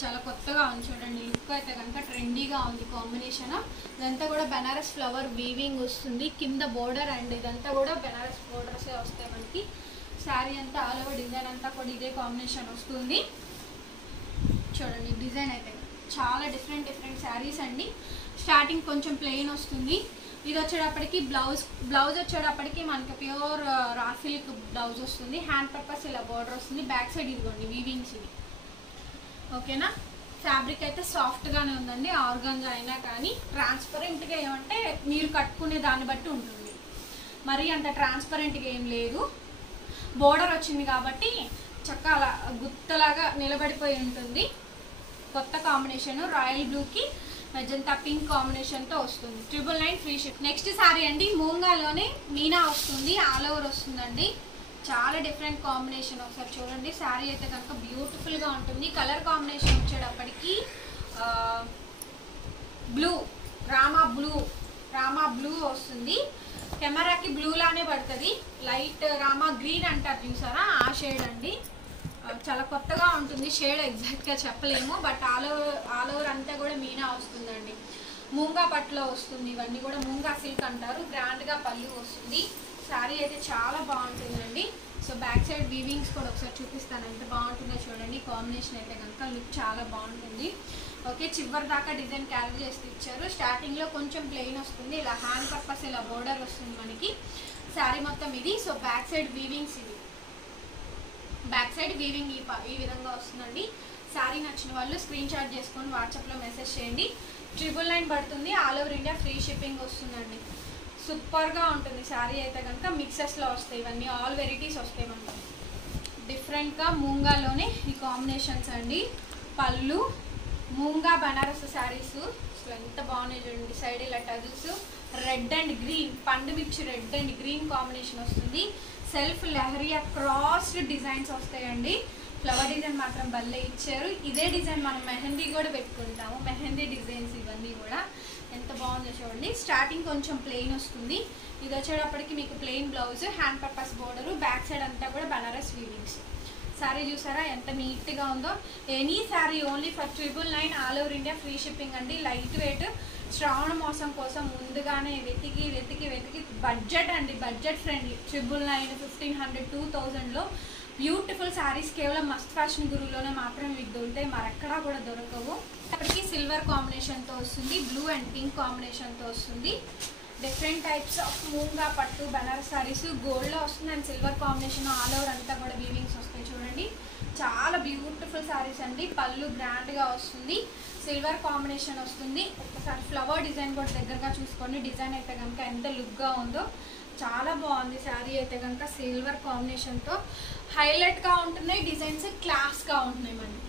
చాలా కొత్తగా ఉంది చూడండి. లుక్ అయితే కనుక ట్రెండీగా ఉంది కాంబినేషన్. ఇదంతా కూడా బనారస్ ఫ్లవర్ వీవింగ్ వస్తుంది, కింద బోర్డర్ అండ్ ఇదంతా కూడా బనారస్ బోర్డర్సే వస్తాయి మనకి. శారీ అంతా ఆల్ ఓవర్ డిజైన్ అంతా కూడా ఇదే కాంబినేషన్ వస్తుంది. చూడండి డిజైన్ అయితే చాలా డిఫరెంట్ శారీస్ అండి. స్టార్టింగ్ కొంచెం ప్లెయిన్ వస్తుంది. ఇది వచ్చేటప్పటికి బ్లౌజ్ వచ్చేటప్పటికి మనకి ప్యూర్ రా సిల్క్ బ్లౌజ్ వస్తుంది. హ్యాండ్ పర్పస్ ఇలా బోర్డర్ వస్తుంది. బ్యాక్ సైడ్ ఇదిగోండి వీవింగ్స్ ఇవి. ఓకేనా, ఫ్యాబ్రిక్ అయితే సాఫ్ట్గానే ఉందండి. ఆర్గాంజా అయినా కానీ ట్రాన్స్పరెంట్గా ఏమంటే మీరు కట్టుకునే దాన్ని బట్టి ఉంటుంది, మరి అంత ట్రాన్స్పరెంట్గా ఏం లేదు. బోర్డర్ వచ్చింది కాబట్టి చక్కగా అలా గుత్తలాగా నిలబడిపోయి ఉంటుంది. కొత్త కాంబినేషన్ రాయల్ బ్లూకి మెజంతా పింక్ కాంబినేషన్తో వస్తుంది. 999 ఫ్రీ షిప్. నెక్స్ట్ సారీ అండి మూంగాలోనే మీనా వస్తుంది, ఆల్ ఓవర్ వస్తుందండి. చాలా డిఫరెంట్ కాంబినేషన్. ఒకసారి చూడండి శారీ అయితే కనుక బ్యూటిఫుల్గా ఉంటుంది. కలర్ కాంబినేషన్ వచ్చేటప్పటికి బ్లూ, రామా బ్లూ వస్తుంది. కెమెరాకి బ్లూ లానే పడుతుంది. లైట్ రామా గ్రీన్ అంటారు చూసారా, ఆ షేడ్ అండి. చాలా కొత్తగా ఉంటుంది షేడ్, ఎగ్జాక్ట్గా చెప్పలేము. బట్ ఆల్ ఓవర్ అంతా కూడా మీనా వస్తుందండి. మూంగా పట్టులో వస్తుంది. ఇవన్నీ కూడా మూంగా సిల్క్ అంటారు. గ్రాండ్గా పళ్ళు వస్తుంది. శారీ అయితే చాలా బాగుంటుందండి. సో బ్యాక్ సైడ్ వీవింగ్స్ కూడా ఒకసారి చూపిస్తాను ఎంత బాగుంటుందో చూడండి. కాంబినేషన్ అయితే కనుక లుక్ చాలా బాగుంటుంది. ఓకే, చివరి దాకా డిజైన్ క్యారీ చేసి ఇచ్చారు. స్టార్టింగ్లో కొంచెం ప్లెయిన్ వస్తుంది, ఇలా హ్యాండ్ పర్పస్ ఇలా బోర్డర్ వస్తుంది మనకి. శారీ మొత్తం ఇది. సో బ్యాక్ సైడ్ వీవింగ్స్ ఇది, బ్యాక్ సైడ్ వీవింగ్ ఈ విధంగా వస్తుందండి. శారీ నచ్చిన వాళ్ళు స్క్రీన్ షాట్ చేసుకొని వాట్సాప్లో మెసేజ్ చేయండి. 999 పడుతుంది. All over India free shipping వస్తుందండి. సూపర్గా ఉంటుంది శారీ అయితే కనుక. మిక్సెస్లో వస్తాయి ఇవన్నీ, ఆల్ వెరైటీస్ వస్తాయి మనకి. డిఫరెంట్గా మూంగాలోనే ఈ కాంబినేషన్స్ అండి. పళ్ళు మూంగా బనారస్ శారీస్ సో ఎంత బాగున్నాయి చూడండి. సైడ్ ఇలా టజిల్స్, రెడ్ అండ్ గ్రీన్, పండు మిర్చి రెడ్ అండ్ గ్రీన్ కాంబినేషన్ వస్తుంది. సెల్ఫ్ లెహరియా క్రాస్డ్ డిజైన్స్ వస్తాయండి. ఫ్లవర్ డిజైన్ మాత్రం భలే ఇచ్చారు. ఇదే డిజైన్ మనం మెహందీ కూడా పెట్టుకుంటాము, మెహందీ డిజైన్స్ ఇవన్నీ కూడా ఎంత బాగుందో చూడండి. స్టార్టింగ్ కొంచెం ప్లెయిన్ వస్తుంది. ఇది వచ్చేటప్పటికి మీకు plain blouse, hand purpose border, back side అంతా కూడా బనారస్ వీవింగ్స్. శారీ చూసారా ఎంత నీట్గా ఉందో. Any sari only for 999 all over India free shipping అండి. Light weight. శ్రావణ మాసం కోసం ముందుగానే వెతికి బడ్జెట్ అండి, బడ్జెట్ ఫ్రెండ్లీ. 999, 1500, 2000లో బ్యూటిఫుల్ శారీస్ కేవలం మస్త్ ఫ్యాషన్ గురువులోనే మాత్రమే మీకు దొరుకుతాయి, మరెక్కడా కూడా దొరకవు. అప్పటికి సిల్వర్ కాంబినేషన్తో వస్తుంది, బ్లూ అండ్ పింక్ కాంబినేషన్తో వస్తుంది. డిఫరెంట్ టైప్స్ ఆఫ్ మూంగా పట్టు బనారస్ శారీస్ గోల్డ్లో వస్తుంది and silver combination. All over అంతా కూడా వీవింగ్స్ వస్తాయి చూడండి. చాలా బ్యూటిఫుల్ శారీస్ అండి. పళ్ళు గ్రాండ్గా వస్తుంది, సిల్వర్ కాంబినేషన్ వస్తుంది. ఒకసారి ఫ్లవర్ డిజైన్ కూడా దగ్గరగా చూసుకోండి. డిజైన్ అయితే కనుక ఎంత లుక్గా ఉందో, చాలా బాగుంది శారీ అయితే కనుక. సిల్వర్ కాంబినేషన్తో హైలైట్గా ఉంటున్నాయి డిజైన్స్, క్లాస్గా ఉంటున్నాయి మనకి.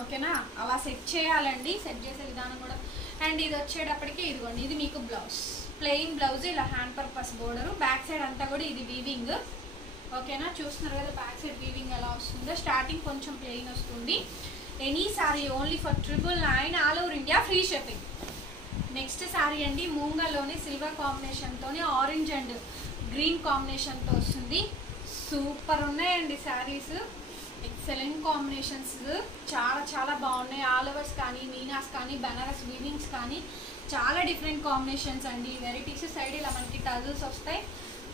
ఓకేనా, అలా సెట్ చేయాలండి, సెట్ చేసే విధానం కూడా. అండ్ ఇది వచ్చేటప్పటికి ఇదిగోండి, ఇది మీకు బ్లౌజ్, ప్లెయిన్ బ్లౌజ్, ఇలా hand purpose border, back side అంతా కూడా ఇది వీవింగ్. ఓకేనా, చూస్తున్నారు కదా బ్యాక్ సైడ్ వీవింగ్ ఎలా వస్తుందో. స్టార్టింగ్ కొంచెం ప్లెయిన్ వస్తుంది. Any sari only for 999 all over India free shipping. Next sari అండి మూంగాలోనే సిల్వర్ కాంబినేషన్తోనే ఆరెంజ్ అండ్ గ్రీన్ కాంబినేషన్తో వస్తుంది. సూపర్ ఉన్నాయండి శారీస్, ఎక్సలెంట్ కాంబినేషన్స్, చాలా చాలా బాగున్నాయి. ఆల్ ఓవర్స్ కానీ, మీనాస్ కానీ, బనారస్ వీవింగ్స్ కానీ చాలా డిఫరెంట్ కాంబినేషన్స్ అండి. వెరైటీస్ సైడ్ ఇలా మనకి టజల్స్ వస్తాయి.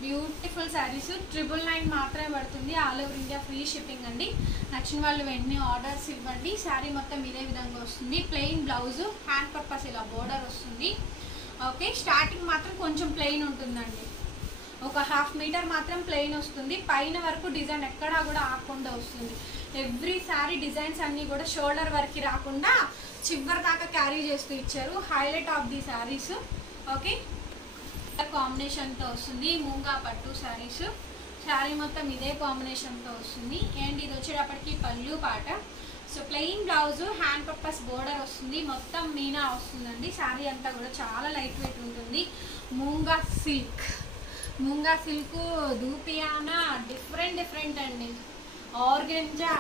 బ్యూటిఫుల్ శారీస్. 999 మాత్రమే పడుతుంది. All over India free shipping అండి. నచ్చిన వాళ్ళు వెంటనే ఆర్డర్స్ ఇవ్వండి. శారీ మొత్తం ఇదే విధంగా వస్తుంది. ప్లెయిన్ బ్లౌజ్, హ్యాండ్ పర్పస్ ఇలా బోర్డర్ వస్తుంది. ఓకే, స్టార్టింగ్ మాత్రం కొంచెం ప్లెయిన్ ఉంటుందండి. ఒక 1/2 మీటర్ మాత్రం ప్లెయిన్ వస్తుంది. పైన వరకు డిజైన్ ఎక్కడా కూడా ఆకుండా వస్తుంది. ఎవ్రీ శారీ డిజైన్స్ అన్నీ కూడా షోల్డర్ వరకు రాకుండా చివరి దాకా క్యారీ చేస్తూ ఇచ్చారు. Highlight of the saris. Okay, కాంబినేషన్తో వస్తుంది. మూంగా పట్టు శారీస్. శారీ మొత్తం ఇదే కాంబినేషన్తో వస్తుంది. అండ్ ఇది వచ్చేటప్పటికి పళ్ళు పాట. So plain blouse, hand purpose border వస్తుంది. మొత్తం మీనా వస్తుందండి. శారీ అంతా కూడా చాలా లైట్ వెయిట్ ఉంటుంది. మూంగా సిల్క్, దూపియానా, డిఫరెంట్ అండి. Organza,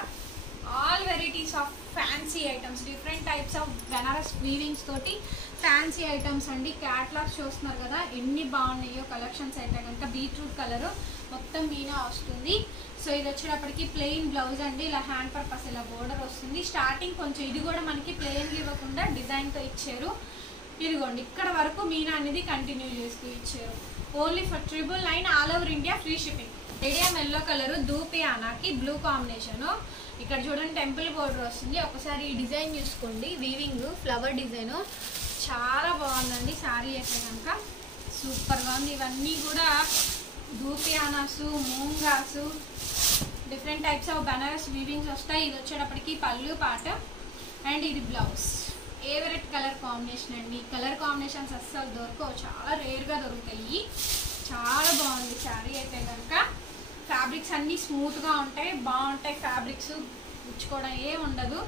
all varieties of fancy items, different types of Benaras weavings తోటి ఫ్యాన్సీ ఐటమ్స్ అండి. క్యాట్లాగ్స్ చూస్తున్నారు కదా ఎన్ని బాగున్నాయో కలెక్షన్స్ అయితే కనుక. బీట్రూట్ కలర్ మొత్తం మీనా వస్తుంది. సో ఇది వచ్చేటప్పటికి ప్లెయిన్ బ్లౌజ్ అండి, ఇలా హ్యాండ్ పర్పస్ ఇలా బోర్డర్ వస్తుంది. స్టార్టింగ్ కొంచెం ఇది కూడా మనకి ప్లెయిన్ ఇవ్వకుండా డిజైన్తో ఇచ్చారు. ఇదిగోండి ఇక్కడ వరకు మీనా అనేది కంటిన్యూ చేస్తూ ఇచ్చారు. Only for 999 all over India, free shipping. Medium yellow colour దూపియానాకి బ్లూ కాంబినేషన్. ఇక్కడ చూడండి టెంపుల్ బోర్డర్ వస్తుంది. ఒకసారి ఈ డిజైన్ చూసుకోండి, వీవింగ్ ఫ్లవర్ డిజైన్ చాలా బాగుందండి. శారీ అయితే కనుక సూపర్గా ఉంది. ఇవన్నీ కూడా దూపియానాసు, మూంగాసు, డిఫరెంట్ టైప్స్ ఆఫ్ బనారస్ వీవింగ్స్ వస్తాయి. ఇది వచ్చేటప్పటికి పళ్ళు పాట అండ్ ఇది బ్లౌజ్. ఫేవరెట్ కలర్ కాంబినేషన్ అండి. కలర్ కాంబినేషన్స్ అస్సలు దొరకవు, చాలా రేర్గా దొరుకుతాయి. చాలా బాగుంది శారీ అయితే కనుక. ఫ్యాబ్రిక్స్ అన్నీ స్మూత్గా ఉంటాయి, బాగుంటాయి. ఫ్యాబ్రిక్స్ ఉచ్చుకోవడం ఏ ఉండదు.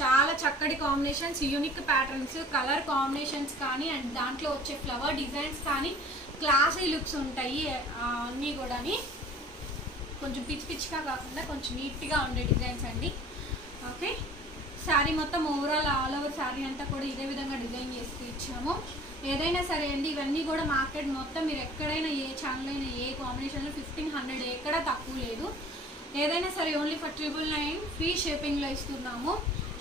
చాలా చక్కటి combinations, unique patterns, colour combinations కానీ అండ్ దాంట్లో వచ్చే ఫ్లవర్ డిజైన్స్ కానీ క్లాసీ లుక్స్ ఉంటాయి. అన్నీ కూడా కొంచెం పిచ్చి పిచ్చిగా కాకుండా కొంచెం నీట్గా ఉండే డిజైన్స్ అండి. ఓకే, శారీ మొత్తం ఓవరాల్ ఆల్ ఓవర్ శారీ అంతా కూడా ఇదే విధంగా డిజైన్ చేసి ఇచ్చాము. ఏదైనా సరే అండి, ఇవన్నీ కూడా మార్కెట్ మొత్తం మీరు ఎక్కడైనా ఏ ఛానల్ అయినా ఏ కాంబినేషన్లో 1500 ఎక్కడ తక్కువ లేదు. ఏదైనా సరే ఓన్లీ ఫర్ 999 ఫ్రీ షిప్పింగ్లో ఇస్తున్నాము.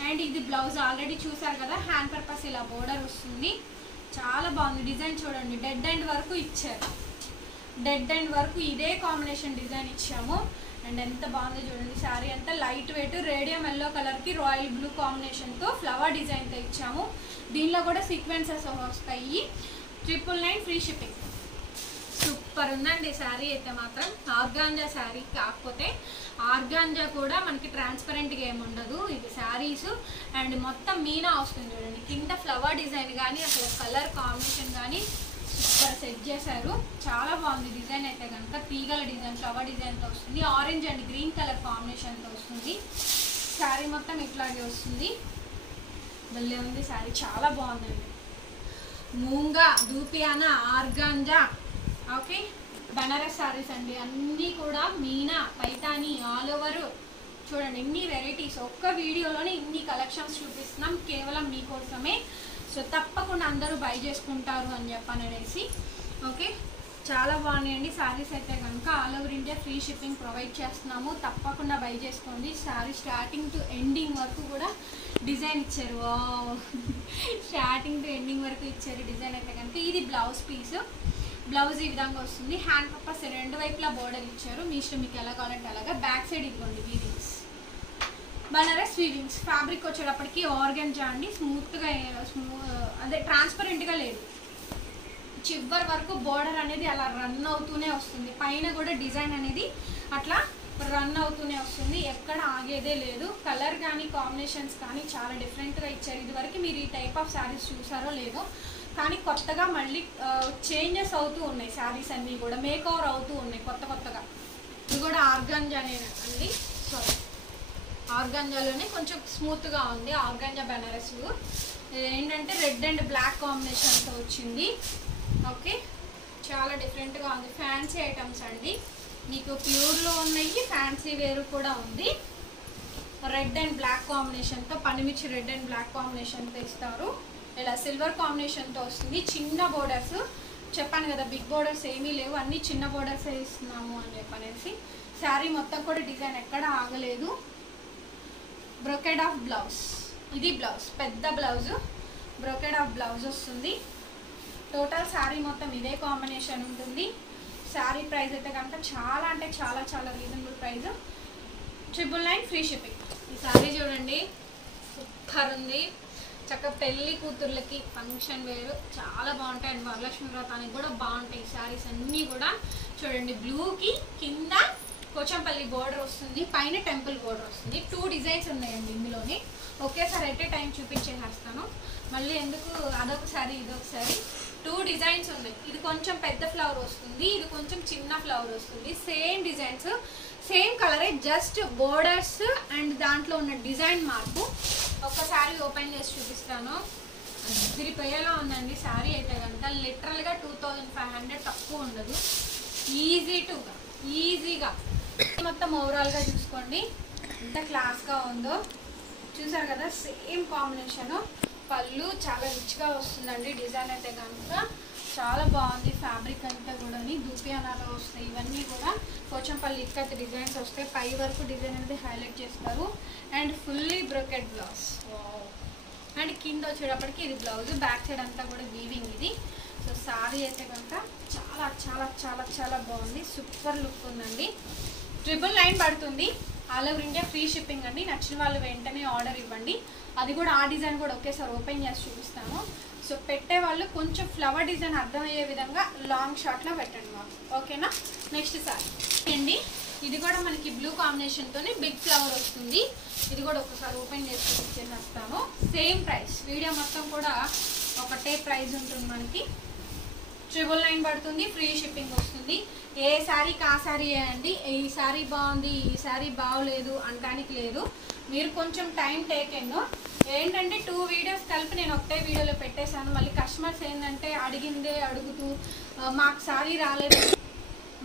అండ్ ఇది బ్లౌజ్ ఆల్రెడీ చూసారు కదా, హ్యాండ్ పర్పస్ ఇలా బోర్డర్ వస్తుంది. చాలా బాగుంది డిజైన్ చూడండి. డెడ్ ఎండ్ వరకు ఇచ్చారు, డెడ్ ఎండ్ వరకు ఇదే కాంబినేషన్ డిజైన్ ఇచ్చాము. అండ్ ఎంత బాగుందో చూడండి. శారీ అంతా లైట్ వెయిట్ రేడియం ఎల్లో కలర్కి రాయల్ బ్లూ కాంబినేషన్తో ఫ్లవర్ డిజైన్తో ఇచ్చాము. దీనిలో కూడా సీక్వెన్సెస్ వస్తాయి. 999 ఫ్రీ షిప్పింగ్. సూపర్ ఉందండి శారీ అయితే మాత్రం. ఆర్గాంజా శారీ, కాకపోతే ఆర్గాంజా కూడా మనకి ట్రాన్స్పరెంట్గా ఏమి ఉండదు. ఇది శారీస్ అండ్ మొత్తం మీనా వస్తుంది చూడండి. కింద ఫ్లవర్ డిజైన్ కానీ అసలు కలర్ కాంబినేషన్ కానీ సూపర్ సెట్ చేశారు. చాలా బాగుంది డిజైన్ అయితే కనుక. తీగల డిజైన్ ఫ్లవర్ డిజైన్తో వస్తుంది. ఆరెంజ్ అండ్ గ్రీన్ కలర్ కాంబినేషన్తో వస్తుంది. శారీ మొత్తం ఇట్లాగే వస్తుంది. భలే ఉంది శారీ, చాలా బాగుందండి. మూంగా, దూపియానా, ఆర్గాంజా, ఓకే బనారస్ శారీస్ అండి. అన్నీ కూడా మీనా, పైతాని ఆల్ ఓవర్ చూడండి. ఎన్ని వెరైటీస్ ఒక్క వీడియోలోనే ఇన్ని కలెక్షన్స్ చూపిస్తున్నాం కేవలం మీకోసమే. సో తప్పకుండా అందరూ బై చేసుకుంటారు అని చెప్పనేసి. ఓకే, చాలా బాగున్నాయండి శారీస్ అయితే కనుక. All over India free shipping provide చేస్తున్నాము. తప్పకుండా బై చేసుకోండి. శారీ స్టార్టింగ్ టు ఎండింగ్ వరకు కూడా డిజైన్ ఇచ్చారు. స్టార్టింగ్ టు ఎండింగ్ వరకు ఇచ్చారు డిజైన్ అయితే కనుక. ఇది బ్లౌజ్ పీస్. బ్లౌజ్ ఈ విధంగా వస్తుంది. హ్యాండ్ పర్పస్ రెండు వైపులా బోర్డర్ ఇచ్చారు. మీ ఇష్టం, మీకు ఎలా కావాలంటే అలాగా. బ్యాక్ సైడ్ ఇదిగోండి వీవింగ్స్, బనారస్ వీవింగ్స్. ఫ్యాబ్రిక్ వచ్చేటప్పటికి ఆర్గాంజా అండి. స్మూత్గా అదే ట్రాన్స్పరెంట్గా లేదు. చివరి వరకు బోర్డర్ అనేది అలా రన్ అవుతూనే వస్తుంది. పైన కూడా డిజైన్ అనేది అట్లా రన్ అవుతూనే వస్తుంది. ఎక్కడ ఆగేదే లేదు. కలర్ కానీ కాంబినేషన్స్ కానీ చాలా డిఫరెంట్గా ఇచ్చారు. ఇదివరకు మీరు ఈ టైప్ ఆఫ్ శారీస్ చూసారో లేదో, కానీ కొత్తగా మళ్ళీ చేంజెస్ అవుతూ ఉన్నాయి. శారీస్ అన్నీ కూడా మేక్ ఓవర్ అవుతూ ఉన్నాయి కొత్త కొత్తగా. ఇది కూడా ఆర్గాంజానే అండి. సారీ, ఆర్గాంజాలోనే కొంచెం స్మూత్గా ఉంది. ఆర్గాంజా బనారస్ ఏంటంటే రెడ్ అండ్ బ్లాక్ కాంబినేషన్తో వచ్చింది. ఓకే, చాలా డిఫరెంట్గా ఉంది. ఫ్యాన్సీ ఐటమ్స్ అండి. మీకు ప్యూర్లో ఉన్నాయి, ఫ్యాన్సీ వేరు కూడా ఉంది. రెడ్ అండ్ బ్లాక్ కాంబినేషన్తో, పనిమిర్చి రెడ్ అండ్ బ్లాక్ కాంబినేషన్తో ఇస్తారు. ఇలా సిల్వర్ కాంబినేషన్తో వస్తుంది. చిన్న బోర్డర్స్ చెప్పాను కదా, బిగ్ బోర్డర్స్ ఏమీ లేవు, అన్నీ చిన్న బోర్డర్స్ ఇస్తున్నాము అని చెప్పనేసి. శారీ మొత్తం కూడా డిజైన్ ఎక్కడ ఆగలేదు. Brocade of blouse. ఇది బ్లౌజ్, పెద్ద బ్లౌజ్, బ్రోకెడ్ ఆఫ్ బ్లౌజ్ వస్తుంది. టోటల్ శారీ మొత్తం ఇదే కాంబినేషన్ ఉంటుంది. శారీ ప్రైస్ అయితే కనుక చాలా అంటే చాలా చాలా రీజనబుల్ ప్రైస్. 999 free shipping. ఈ శారీ చూడండి, సూపర్ ఉంది. చక్కగా పెళ్లి కూతుర్లకి ఫంక్షన్ వేరు చాలా బాగుంటాయి. అండ్ వరలక్ష్మి వ్రతానికి కూడా బాగుంటాయి శారీస్ అన్నీ కూడా. చూడండి, బ్లూకి కింద కోచంపల్లి బోర్డర్ వస్తుంది, పైన టెంపుల్ బోర్డర్ వస్తుంది. 2 డిజైన్స్ ఉన్నాయండి ఇందులోని. ఒకేసారి ఎట్ ఏ టైం చూపించేసేస్తాను. మళ్ళీ ఎందుకు అదొకసారి ఇదొకసారి. 2 డిజైన్స్ ఉన్నాయి. ఇది కొంచెం పెద్ద ఫ్లవర్ వస్తుంది, ఇది కొంచెం చిన్న ఫ్లవర్ వస్తుంది. సేమ్ డిజైన్స్, సేమ్ కలరే, జస్ట్ బోర్డర్స్ అండ్ దాంట్లో ఉన్న డిజైన్ మార్పు. ఒక్కసారి ఓపెన్ చేసి చూపిస్తాను. తిరిగిపోయేలా ఉందండి శారీ అయితే కనుక. లిటరల్గా 2500 తక్కువ ఉండదు. ఈజీగా మొత్తం ఓవరాల్గా చూసుకోండి ఎంత క్లాస్గా ఉందో. చూసారు కదా సేమ్ కాంబినేషన్. పళ్ళు చాలా రిచ్గా వస్తుందండి. డిజైన్ అయితే కనుక చాలా బాగుంది. ఫ్యాబ్రిక్ అంతా కూడా దూపియానాలో వస్తాయి. ఇవన్నీ కూడా పోచంపల్లి ఇక్కత్ డిజైన్స్ వస్తాయి. పై వరకు డిజైన్ అనేది హైలైట్ చేస్తారు. And fully brocade blouse. And కింద వచ్చేటప్పటికి ఇది బ్లౌజ్. బ్యాక్ సైడ్ అంతా కూడా వీవింగ్ ఇది. సో సారీ అయితే కనుక చాలా చాలా చాలా చాలా బాగుంది. సూపర్ లుక్ ఉందండి. 999 పడుతుంది. All over India free shipping అండి. నచ్చిన వాళ్ళు వెంటనే ఆర్డర్ ఇవ్వండి. అది కూడా ఆ డిజైన్ కూడా ఒకేసారి ఓపెన్ చేసి చూపిస్తాను. సో పెట్టే వాళ్ళు కొంచెం ఫ్లవర్ డిజైన్ అర్థమయ్యే విధంగా లాంగ్ షార్ట్లో పెట్టండి మాకు, ఓకేనా. నెక్స్ట్ సారీ అండి. ఇది కూడా మనకి బ్లూ కాంబినేషన్తోనే బిగ్ ఫ్లవర్ వస్తుంది. ఇది కూడా ఒకసారి ఓపెన్ చేసి చూపించేస్తాను. Same price. వీడియో మొత్తం కూడా ఒకటే ప్రైస్ ఉంటుంది మనకి. 999 పడుతుంది. ఫ్రీ షిప్పింగ్ వస్తుంది. ఏ శారీకి ఆ శారీ అండి. ఈ శారీ బాగుంది, ఈ శారీ బాగోలేదు అనడానికి లేదు. మీరు కొంచెం టైం టేకెన్. ఏంటంటే 2 వీడియోస్ కలిపి నేను ఒకటే వీడియోలో పెట్టేశాను. మళ్ళీ కస్టమర్స్ ఏంటంటే అడిగిందే అడుగుతూ మాకు శారీ రాలేదు,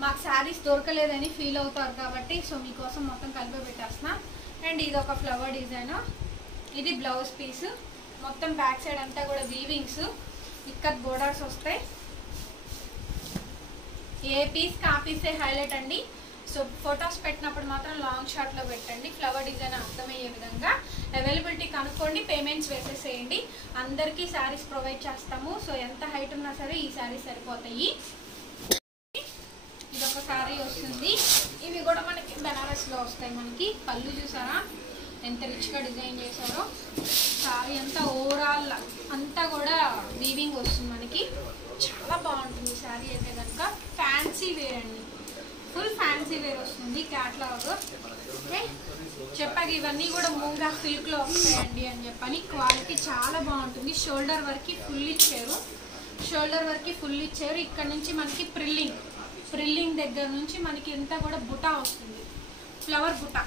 మాకు శారీస్ దొరకలేదని ఫీల్ అవుతారు కాబట్టి సో మీకోసం మొత్తం కలిపి పెట్టేస్తున్నా. అండ్ ఇది ఒక ఫ్లవర్ డిజైన్. ఇది బ్లౌజ్ పీస్. మొత్తం బ్యాక్ సైడ్ అంతా కూడా వీవింగ్స్, ఇక్కత్ బోర్డర్స్ వస్తాయి. ఏ పీస్ కా పీసే హైలైట్ అండి. సో ఫొటోస్ పెట్టినప్పుడు మాత్రం లాంగ్ షాట్లో పెట్టండి. ఫ్లవర్ డిజైన్ అర్థమయ్యే విధంగా. అవైలబిలిటీ కనుక్కోండి, పేమెంట్స్ వేసేసేయండి. అందరికీ శారీస్ ప్రొవైడ్ చేస్తాము. సో ఎంత హైట్ ఉన్నా సరే ఈ శారీస్ సరిపోతాయి. ఇదొక శారీ వస్తుంది. ఇవి కూడా మనకి బెనారస్లో వస్తాయి. మనకి పళ్ళు చూసారా ఎంత రిచ్గా డిజైన్ చేశారో. శారీ అంతా ఓవరాల్ అంతా కూడా వీవింగ్ వస్తుంది మనకి. చాలా బాగుంటుంది శారీ అయితే కనుక. ఫ్యాన్సీ వేర్ అండి. ఫుల్ ఫ్యాన్సీ వేర్ వస్తుంది. క్యాట్లాగ్. ఓకే చెప్పాక ఇవన్నీ కూడా మూంగా సిల్క్లో వస్తాయండి అని చెప్పని. క్వాలిటీ చాలా బాగుంటుంది. షోల్డర్ వరకు ఫుల్ ఇచ్చారు. షోల్డర్ వరకు ఫుల్ ఇచ్చారు. ఇక్కడ నుంచి మనకి ప్రిల్లింగ్ దగ్గర నుంచి మనకి అంతా కూడా బుటా వస్తుంది. ఫ్లవర్ బుటా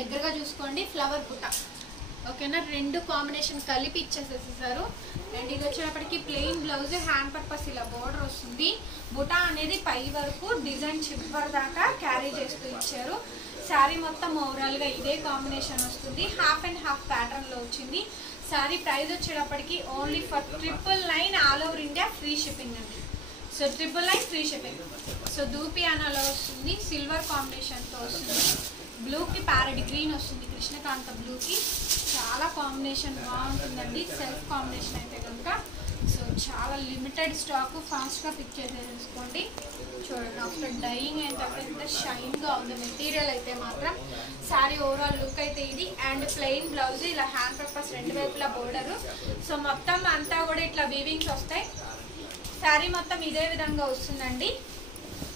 దగ్గరగా చూసుకోండి. ఫ్లవర్ బుటా ఓకేనా. 2 కాంబినేషన్ కలిపి ఇచ్చేసేసారు. అండ్ ఇది వచ్చేటప్పటికి ప్లెయిన్ బ్లౌజ్. హ్యాండ్ పర్పస్ ఇలా బోర్డర్ వస్తుంది. బుటా అనేది పై వరకు డిజైన్ చివరి దాకా క్యారీ చేస్తూ ఇచ్చారు. శారీ మొత్తం ఓవరాల్గా ఇదే కాంబినేషన్ వస్తుంది. హాఫ్ అండ్ హాఫ్ ప్యాటర్న్లో వచ్చింది. శారీ ప్రైస్ వచ్చేటప్పటికి only for 999 all over India free shipping అండి. So 999 free shipping. సో దూపియానాలో వస్తుంది. సిల్వర్ కాంబినేషన్తో వస్తుంది. బ్లూకి ప్యారెట్ గ్రీన్ వస్తుంది. కృష్ణకాంత బ్లూకి చాలా కాంబినేషన్ బాగుంటుందండి. సెల్ఫ్ కాంబినేషన్ అయితే కనుక. సో చాలా లిమిటెడ్ స్టాక్. ఫాస్ట్గా పిక్ చేసేసుకోండి. చూడండి ఆఫ్టర్ డైయింగ్ ఎంత షైన్గా ఉంది మెటీరియల్ అయితే మాత్రం. శారీ ఓవరాల్ లుక్ అయితే ఇది. And plain blouse. ఇలా హ్యాండ్ పర్పస్ 2 వైపులా బోర్డరు. సో మొత్తం అంతా కూడా ఇట్లా వీవింగ్స్ వస్తాయి. శారీ మొత్తం ఇదే విధంగా వస్తుందండి.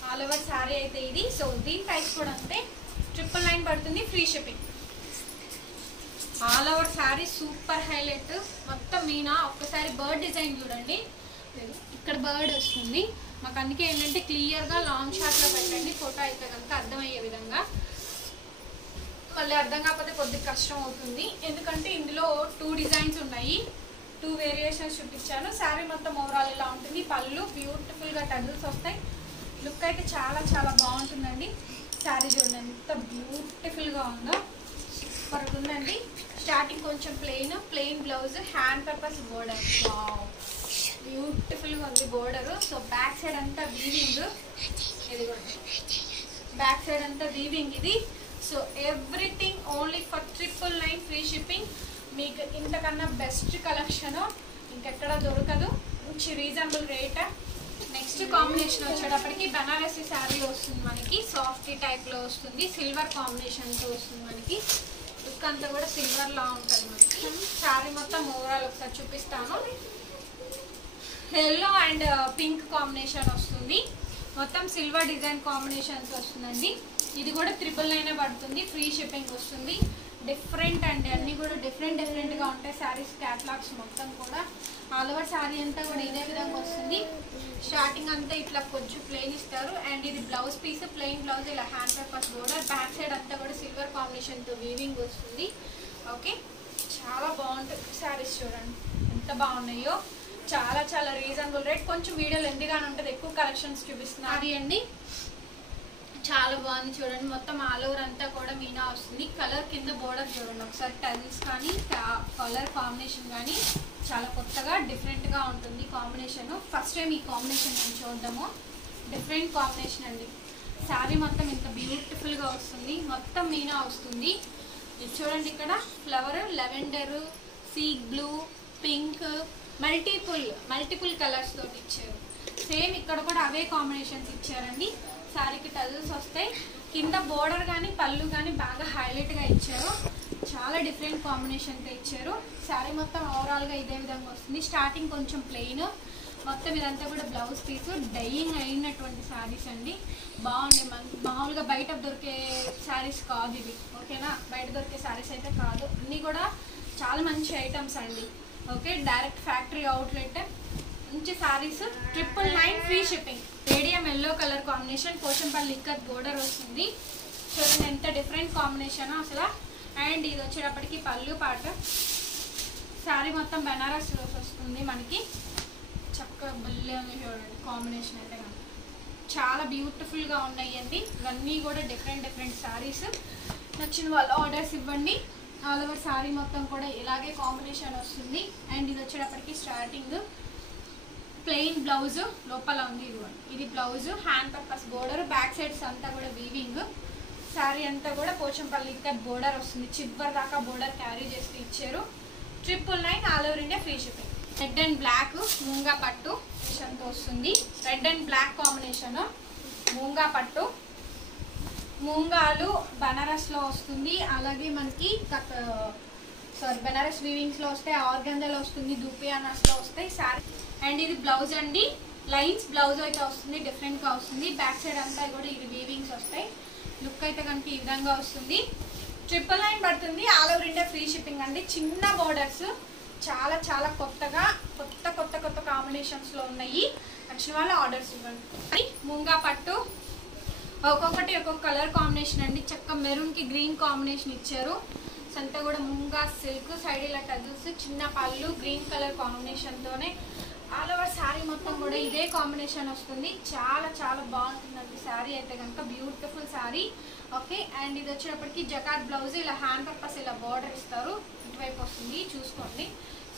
ఆల్ ఓవర్ శారీ అయితే ఇది. సో దీని ప్రైస్ కూడా అంతే. 999 పడుతుంది. Free shipping. All over sari super highlight. మొత్తం మీనా ఒక్కసారి బర్డ్ డిజైన్ చూడండి. ఇక్కడ బర్డ్ వస్తుంది మాకు. అందుకే ఏంటంటే క్లియర్గా లాంగ్ షాట్లో పెట్టండి. ఫోటో అయితే కనుక అర్థమయ్యే విధంగా. మళ్ళీ అర్థం కాకపోతే కొద్దిగా కష్టం అవుతుంది. ఎందుకంటే ఇందులో 2 డిజైన్స్ ఉన్నాయి. 2 వేరియేషన్స్ చూపించాను. శారీ మొత్తం ఓవరాల్ ఇలా ఉంటుంది. పళ్ళు బ్యూటిఫుల్గా టజిల్స్ వస్తాయి. లుక్ అయితే చాలా చాలా బాగుంటుందండి. శారీ చూడండి ఎంత బ్యూటిఫుల్గా ఉందో. సూపర్ ఉందండి. స్టార్టింగ్ కొంచెం plain blouse. Hand purpose border. బ్యూటిఫుల్గా ఉంది బోర్డరు. సో బ్యాక్ సైడ్ అంతా వీవింగ్. ఇదిగోండి బ్యాక్ సైడ్ అంతా వీవింగ్ ఇది. So everything only for 999 free shipping. మీకు ఇంతకన్నా బెస్ట్ కలెక్షన్ ఇంకెక్కడ దొరకదు. మంచి రీజనబుల్ రేట్. నెక్స్ట్ కాంబినేషన్ వచ్చేటప్పటికి బనారసి శారీ వస్తుంది మనకి. సాఫ్ట్ టైప్లో వస్తుంది. సిల్వర్ కాంబినేషన్తో వస్తుంది మనకి. లుక్ అంతా కూడా సిల్వర్లా ఉంటుంది మనకి. శారీ మొత్తం ఓవరాల్ ఒకసారి చూపిస్తాను. ఎల్లో అండ్ పింక్ కాంబినేషన్ వస్తుంది. మొత్తం సిల్వర్ డిజైన్ కాంబినేషన్స్ వస్తుందండి. ఇది కూడా 999 పడుతుంది. ఫ్రీ షిప్పింగ్ వస్తుంది. డిఫరెంట్ అండి. అన్నీ కూడా డిఫరెంట్గా ఉంటాయి శారీస్. క్యాటలాగ్స్ మొత్తం కూడా ఆల్ ఓవర్ శారీ అంతా కూడా ఇదే విధంగా వస్తుంది. స్టార్టింగ్ అంతా ఇట్లా కొంచెం ప్లెయిన్ ఇస్తారు. అండ్ ఇది బ్లౌజ్ పీస్. ప్లెయిన్ బ్లౌజ్ ఇలా hand purpose border. Back side అంతా కూడా సిల్వర్ కాంబినేషన్తో వీవింగ్ వస్తుంది. ఓకే చాలా బాగుంటుంది శారీస్. చూడండి ఎంత బాగున్నాయో. చాలా చాలా రీజనబుల్ రేట్. కొంచెం వీడియోలు ఎందుగానే ఉంటుంది. ఎక్కువ కలెక్షన్స్ చూపిస్తున్నారు. అది అండి చాలా బాగుంది చూడండి. మొత్తం ఆల్ ఓవర్ అంతా కూడా మీనా వస్తుంది. కలర్ కింద బోర్డర్ చూడండి ఒకసారి. టజిల్స్ కానీ కలర్ కాంబినేషన్ కానీ చాలా కొత్తగా డిఫరెంట్గా ఉంటుంది కాంబినేషన్. ఫస్ట్ టైం ఈ కాంబినేషన్ నేను చూద్దాము. డిఫరెంట్ కాంబినేషన్ అండి. శారీ మొత్తం ఇంత బ్యూటిఫుల్గా వస్తుంది. మొత్తం మీనా వస్తుంది. ఇది చూడండి, ఇక్కడ flower, lavender, sea blue, pink, multiple colours తోటి ఇచ్చారు. సేమ్ ఇక్కడ కూడా అవే కాంబినేషన్స్ ఇచ్చారండి. శారీకి టజిల్స్ వస్తాయి. కింద బోర్డర్ కానీ పళ్ళు కానీ బాగా హైలైట్గా ఇచ్చారు. చాలా డిఫరెంట్ కాంబినేషన్తో ఇచ్చారు. శారీ మొత్తం ఓవరాల్గా ఇదే విధంగా వస్తుంది. స్టార్టింగ్ కొంచెం ప్లెయిన్, మొత్తం ఇదంతా కూడా బ్లౌజ్ పీస్. డైయింగ్ అయినటువంటి శారీస్ అండి. బాగుంది. మామూలుగా బయట దొరికే శారీస్ కాదు ఇవి, ఓకేనా? బయట దొరికే శారీస్ అయితే కాదు. అన్నీ కూడా చాలా మంచి ఐటమ్స్ అండి. Okay, direct factory outlet. మంచి saris. 999 free shipping. Radium yellow colour combination, Pochampally ikat border వస్తుంది. చూడండి ఎంత డిఫరెంట్ కాంబినేషన్ అసలు. అండ్ ఇది వచ్చేటప్పటికి పళ్ళు పాట. శారీ మొత్తం బెనారస్ వస్తుంది మనకి. చక్కగా బల్లే ఉంది చూడండి కాంబినేషన్ అయితే కనుక. చాలా బ్యూటిఫుల్గా ఉన్నాయండి. ఇవన్నీ కూడా డిఫరెంట్ శారీస్. నచ్చిన వాళ్ళు ఆర్డర్స్ ఇవ్వండి. ఆల్ ఓవర్ శారీ మొత్తం కూడా ఇలాగే కాంబినేషన్ వస్తుంది. అండ్ ఇది వచ్చేటప్పటికి స్టార్టింగ్ ప్లెయిన్ బ్లౌజ్, లోపల ఉంది ఇది blouse. Hand purpose border, back sides అంతా కూడా వీవింగ్. శారీ అంతా కూడా పోచంపల్లి ఇక్కత్ బోర్డర్ వస్తుంది. చివరి దాకా బోర్డర్ క్యారీ చేస్తూ ఇచ్చారు. 999 all over India free shipping. Red and black moonga పట్టు తో వస్తుంది. Red and black combination, moonga పట్టు. మూంగాలు బనారస్లో వస్తుంది. అలాగే మనకి బనారస్ వీవింగ్స్లో వస్తాయి, ఆర్గంజాలో వస్తుంది, దూపియానాస్లో వస్తాయి శారీ. అండ్ ఇది బ్లౌజ్ అండి. లైన్స్ బ్లౌజ్ అయితే వస్తుంది. డిఫరెంట్గా వస్తుంది. బ్యాక్ సైడ్ అంతా కూడా ఇది వీవింగ్స్ వస్తాయి. లుక్ అయితే కనుక ఈ విధంగా వస్తుంది. 999 పడుతుంది. All over India free shipping అండి. చిన్న బోర్డర్స్, చాలా కొత్తగా కొత్త కాంబినేషన్స్లో ఉన్నాయి. నచ్చిన వాళ్ళు ఆర్డర్స్ ఇవ్వండి. మూంగా పట్టు ఒక్కొక్కటి ఒక్కొక్క కలర్ కాంబినేషన్ అండి. చక్క మెరూన్కి గ్రీన్ కాంబినేషన్ ఇచ్చారు. అంతా కూడా మూంగా సిల్క్, సైడ్ ఇలా టజిల్స్, చిన్న పళ్ళు, గ్రీన్ కలర్ కాంబినేషన్తోనే ఆల్ ఓవర్ శారీ మొత్తం కూడా ఇదే కాంబినేషన్ వస్తుంది. చాలా బాగుంటుందండి శారీ అయితే కనుక. బ్యూటిఫుల్ శారీ. ఓకే, అండ్ ఇది వచ్చేటప్పటికి జకాట్ బ్లౌజ్. ఇలా హ్యాండ్ పర్పస్ ఇలా బార్డర్ ఇస్తారు. ఇటువైపు వస్తుంది చూసుకోండి.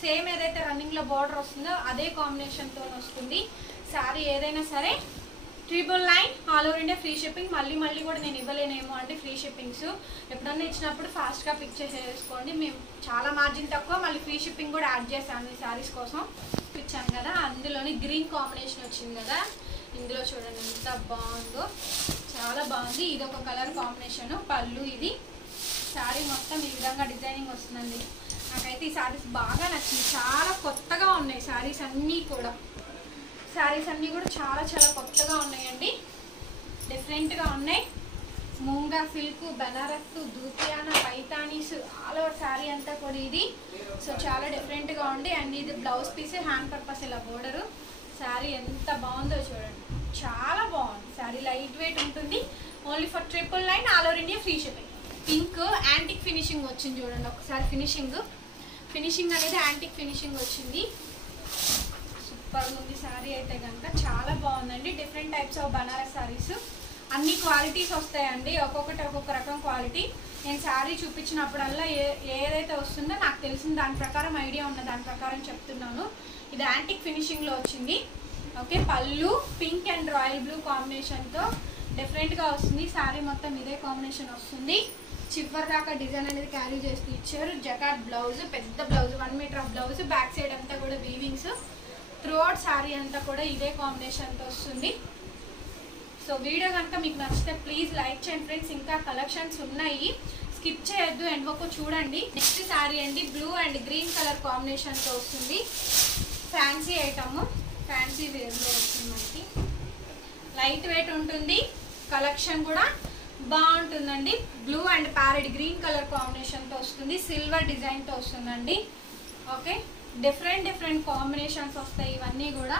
సేమ్ ఏదైతే రన్నింగ్లో బార్డర్ వస్తుందో అదే కాంబినేషన్తో వస్తుంది శారీ. ఏదైనా సరే 999 all over India free shipping. మళ్ళీ కూడా నేను ఇవ్వలేనేమో అండి ఫ్రీ షిప్పింగ్స్. ఎప్పుడన్నా ఇచ్చినప్పుడు ఫాస్ట్గా పిక్ చేసేసుకోండి. మేము చాలా మార్జిన్ తక్కువ, మళ్ళీ ఫ్రీ షిప్పింగ్ కూడా యాడ్ చేశాను ఈ శారీస్ కోసం. ఇచ్చాను కదా, అందులోని గ్రీన్ కాంబినేషన్ వచ్చింది కదా. ఇందులో చూడండి ఎంత బాగుందో, చాలా బాగుంది. ఇది ఒక కలర్ కాంబినేషన్. పళ్ళు ఇది. శారీ మొత్తం ఈ విధంగా డిజైనింగ్ వస్తుందండి. నాకైతే ఈ శారీస్ బాగా నచ్చింది. చాలా కొత్తగా ఉన్నాయి శారీస్ అన్నీ కూడా. చాలా కొత్తగా ఉన్నాయండి. డిఫరెంట్గా ఉన్నాయి. మూంగా సిల్క్, బనారస్, దూపియానా, పైతానీస్ ఆల్ ఓవర్ శారీ అంతా కూడా ఇది. సో చాలా డిఫరెంట్గా ఉంది. అండ్ ఇది బ్లౌజ్ పీస్, హ్యాండ్ పర్పస్ ఇలా బోర్డరు. శారీ ఎంత బాగుందో చూడండి. చాలా బాగుంది శారీ. లైట్ వెయిట్ ఉంటుంది. Only for 999 all over India free shipping. Pink antique finishing వచ్చింది చూడండి ఒకసారి. ఫినిషింగ్ అనేది యాంటిక్ ఫినిషింగ్ వచ్చింది. సూపర్ ఉంది శారీ అయితే కనుక. చాలా బాగుందండి. Different types of Banaras saris. అన్ని క్వాలిటీస్ వస్తాయండి. ఒక్కొక్కటి ఒక్కొక్క రకం క్వాలిటీ. నేను శారీ చూపించినప్పుడల్లా ఏదైతే వస్తుందో నాకు తెలిసిన దాని ప్రకారం, ఐడియా ఉన్న దాని ప్రకారం చెప్తున్నాను. ఇది యాంటిక్ ఫినిషింగ్లో వచ్చింది. ఓకే, పళ్ళు పింక్ అండ్ రాయల్ బ్లూ కాంబినేషన్తో డిఫరెంట్గా వస్తుంది. శారీ మొత్తం ఇదే కాంబినేషన్ వస్తుంది. చివరి దాకా డిజైన్ అనేది క్యారీ చేస్తూ ఇచ్చారు. జకాట్ బ్లౌజ్, పెద్ద blouse, 1 metre of blouse. Back side అంతా కూడా వీవింగ్స్. త్రూఅవుట్ శారీ అంతా కూడా ఇదే కాంబినేషన్తో వస్తుంది. సో వీడియో కనుక మీకు నచ్చితే ప్లీజ్ లైక్ చేయండి ఫ్రెండ్స్. ఇంకా కలెక్షన్స్ ఉన్నాయి, స్కిప్ చేయొద్దు. ఎండ్ వరకు చూడండి. నెక్స్ట్ శారీ అండి, బ్లూ అండ్ గ్రీన్ కలర్ కాంబినేషన్తో వస్తుంది. ఫ్యాన్సీ ఐటమ్, ఫ్యాన్సీ వేర్లో వస్తుంది మనకి. లైట్ వెయిట్ ఉంటుంది. కలెక్షన్ కూడా బాగుంటుందండి. Blue and parrot green colour కాంబినేషన్తో వస్తుంది. సిల్వర్ డిజైన్తో వస్తుందండి. ఓకే, డిఫరెంట్ కాంబినేషన్స్ వస్తాయి. ఇవన్నీ కూడా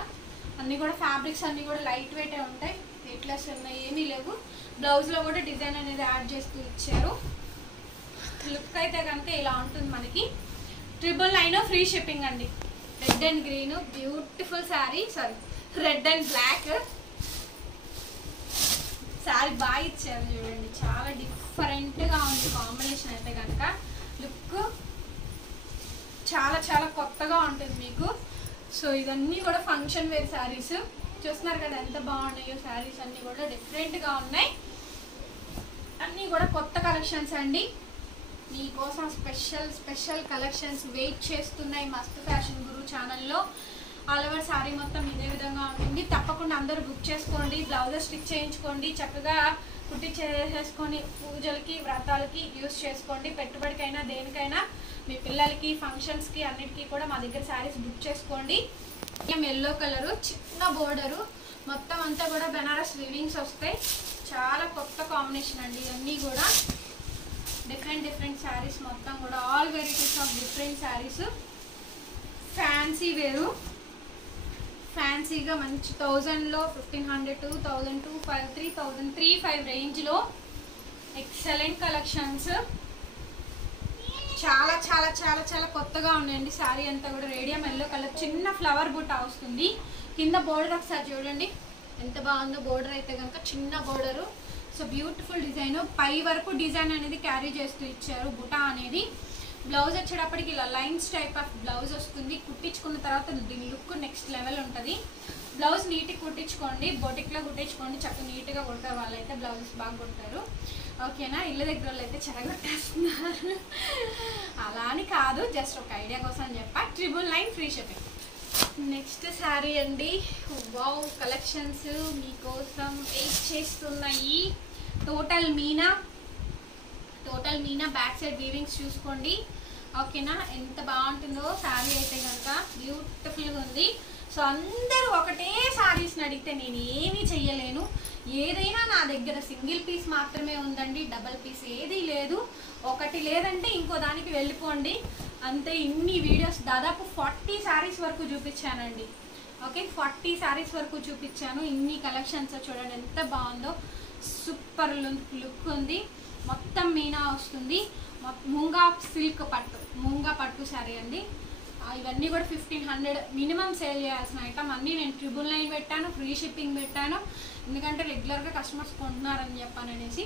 ఫ్యాబ్రిక్స్ అన్నీ కూడా లైట్ వెయిటే ఉంటాయి. వెయిట్లెస్ ఉన్నాయి, ఏమీ లేవు. బ్లౌజ్లో కూడా డిజైన్ అనేది యాడ్ చేస్తూ ఇచ్చారు. లుక్ అయితే కనుక ఇలా ఉంటుంది మనకి. 999 ఫ్రీ షిప్పింగ్ అండి. Red and green beautiful sari. Red and black sari బాగా ఇచ్చారు చూడండి, చాలా డిఫరెంట్గా ఉంది కాంబినేషన్ అయితే కనుక. లుక్ చాలా చాలా కొత్తగా ఉంటుంది మీకు. సో ఇవన్నీ కూడా ఫంక్షన్ వేర్ శారీస్. చూస్తున్నారు కదా ఎంత బాగున్నాయో శారీస్, అన్నీ కూడా డిఫరెంట్గా ఉన్నాయి, అన్నీ కూడా కొత్త కలెక్షన్స్ అండి. మీకోసం స్పెషల్ కలెక్షన్స్ వెయిట్ చేస్తున్నాయి మస్త్ ఫ్యాషన్ గురు ఛానల్లో. ఆల్ ఓవర్ శారీ మొత్తం ఇదే విధంగా ఉంటుంది. తప్పకుండా అందరూ బుక్ చేసుకోండి, బ్లౌజెస్ స్టిచ్ చేయించుకోండి, చక్కగా కుట్టి చేసేసుకొని పూజలకి వ్రతాలకి యూస్ చేసుకోండి. పెట్టుబడికైనా దేనికైనా మీ పిల్లలకి ఫంక్షన్స్కి అన్నిటికీ కూడా మా దగ్గర శారీస్ బుక్ చేసుకోండి. ఎల్లో కలరు, చిన్న బోర్డరు, మొత్తం అంతా కూడా బెనారస్ వీవింగ్స్ వస్తాయి. చాలా కొత్త కాంబినేషన్ అండి ఇవన్నీ కూడా. డిఫరెంట్ శారీస్ మొత్తం కూడా all varieties of different saris. Fancy వేరు, ఫ్యాన్సీగా మంచి 1000లో 1500, 2000, 2500, 3000, 3500 రేంజ్లో ఎక్సలెంట్ కలెక్షన్స్. చాలా చాలా చాలా చాలా కొత్తగా ఉన్నాయండి. శారీ అంతా కూడా రేడియం ఎల్లో కలర్, చిన్న ఫ్లవర్ బుట్ట వస్తుంది కింద. బోర్డర్ ఒకసారి చూడండి ఎంత బాగుందో. బోర్డర్ అయితే కనుక చిన్న బోర్డరు. సో బ్యూటిఫుల్ డిజైన్, పై వరకు డిజైన్ అనేది క్యారీ చేస్తూ ఇచ్చారు బుటా అనేది. బ్లౌజ్ వచ్చేటప్పటికి ఇలా లైన్స్ టైప్ ఆఫ్ బ్లౌజ్ వస్తుంది. కుట్టించుకున్న తర్వాత దీని లుక్ నెక్స్ట్ లెవెల్ ఉంటుంది. బ్లౌజ్ నీట్గా కుట్టించుకోండి, బొటిక్లో కుట్టించుకోండి, చక్కగా నీట్గా కుడతారు వాళ్ళైతే, బ్లౌజెస్ బాగా కుడతారు. ఓకేనా? ఇళ్ళ దగ్గర వాళ్ళు అయితే చెరగొట్టేస్తున్నారు, అలా అని కాదు, జస్ట్ ఒక ఐడియా కోసం చెప్పా. 999 ఫ్రీ షిప్పింగ్. నెక్స్ట్ శారీ అండి. వావ్ కలెక్షన్స్ మీకోసం వెయిట్ చేస్తున్నాయి. టోటల్ మీనా బ్యాక్ సైడ్ వీవింగ్స్ చూసుకోండి. ఓకేనా? ఎంత బాగుంటుందో శారీ అయితే కనుక, బ్యూటిఫుల్గా ఉంది. సో అందరూ ఒకటే శారీస్ని అడిగితే నేను ఏమీ చెయ్యలేను. ఏదైనా నా దగ్గర సింగిల్ పీస్ మాత్రమే ఉందండి, డబల్ పీస్ ఏదీ లేదు. ఒకటి లేదంటే ఇంకో దానికి వెళ్ళిపోండి అంతే. ఇన్ని వీడియోస్ దాదాపు 40 శారీస్ వరకు చూపించానండి. ఓకే, 40 శారీస్ వరకు చూపించాను. ఇన్ని కలెక్షన్స్ చూడండి ఎంత బాగుందో, సూపర్ లుక్ ఉంది. మొత్తం మీనా వస్తుంది, మూంగా సిల్క్ పట్టు, మూంగా పట్టు శారీ అండి. ఇవన్నీ కూడా 1500 మినిమం సేల్ చేయాల్సిన ఐటమ్ అన్నీ. నేను 999 పెట్టాను, ఫ్రీ షిప్పింగ్ పెట్టాను, ఎందుకంటే రెగ్యులర్గా కస్టమర్స్ కొంటున్నారని చెప్పాననేసి.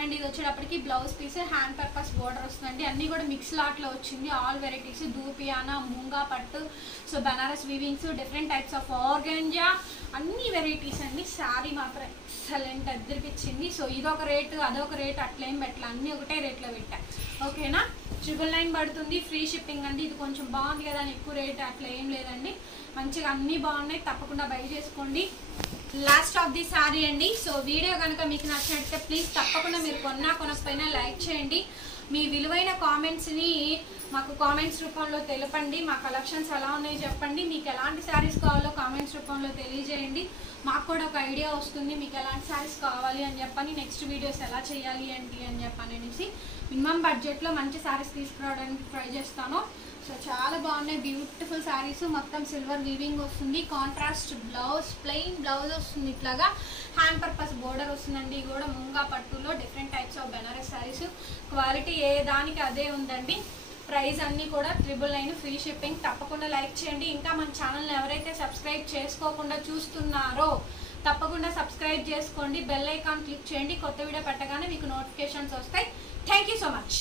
అండ్ ఇది వచ్చేటప్పటికి blouse piece, hand purpose border వస్తుందండి. అన్నీ కూడా మిక్స్ లాట్లో వచ్చింది. ఆల్ వెరైటీస్, దూపియానా, మూంగా పట్టు, so Banaras weavings, different types of organza, అన్ని వెరైటీస్ అండి. శారీ మాత్రం ఎక్సలెంట్ అద్దరిపించింది. సో ఇదొక రేటు అదొక రేటు అట్లేం పెట్టాలి, అన్నీ ఒకటే రేట్లో పెట్టా. ఓకేనా? 999 పడుతుంది, ఫ్రీ షిప్పింగ్ అండి. ఇది కొంచెం బాగుంది కదా అని ఎక్కువ రేట్ అట్లా ఏం లేదండి, మంచిగా అన్నీ బాగున్నాయి. తప్పకుండా బై చేసుకోండి. లాస్ట్ ఆఫ్ ది శారీ అండి. సో వీడియో కనుక మీకు నచ్చినట్లయితే ప్లీజ్ తప్పకుండా మీరు కొనకపోయినా లైక్ చేయండి. మీ విలువైన కామెంట్స్ని మాకు కామెంట్స్ రూపంలో తెలపండి. మా కలెక్షన్స్ ఎలా ఉన్నాయో చెప్పండి. మీకు ఎలాంటి శారీస్ కావాలో కామెంట్స్ రూపంలో తెలియజేయండి. మాకు కూడా ఒక ఐడియా వస్తుంది మీకు ఎలాంటి శారీస్ కావాలి అని చెప్పని, నెక్స్ట్ వీడియోస్ ఎలా చేయాలి ఏంటి అని చెప్పనేసి. మినిమం బడ్జెట్లో మంచి శారీస్ తీసుకురావడానికి ట్రై చేస్తాను. సో చాలా బాగున్నాయి, బ్యూటిఫుల్ శారీస్. మొత్తం సిల్వర్ వీవింగ్ వస్తుంది, కాంట్రాస్ట్ బ్లౌజ్, ప్లెయిన్ బ్లౌజ్ వస్తుంది. ఇట్లాగా హ్యాండ్ పర్పస్ బోర్డర్ వస్తుందండి. ఇది కూడా మూంగా పట్టులో different types of Benaras saris. Quality ఏ దానికి అదే ఉందండి. ప్రైస్ అన్నీ కూడా 999 ఫ్రీ షిప్పింగ్. తప్పకుండా లైక్ చేయండి. ఇంకా మన ఛానల్ని ఎవరైతే సబ్స్క్రైబ్ చేసుకోకుండా చూస్తున్నారో తప్పకుండా సబ్స్క్రైబ్ చేసుకోండి. బెల్ ఐకాన్ క్లిక్ చేయండి. కొత్త వీడియో పెట్టగానే మీకు నోటిఫికేషన్స్ వస్తాయి. Thank you so much.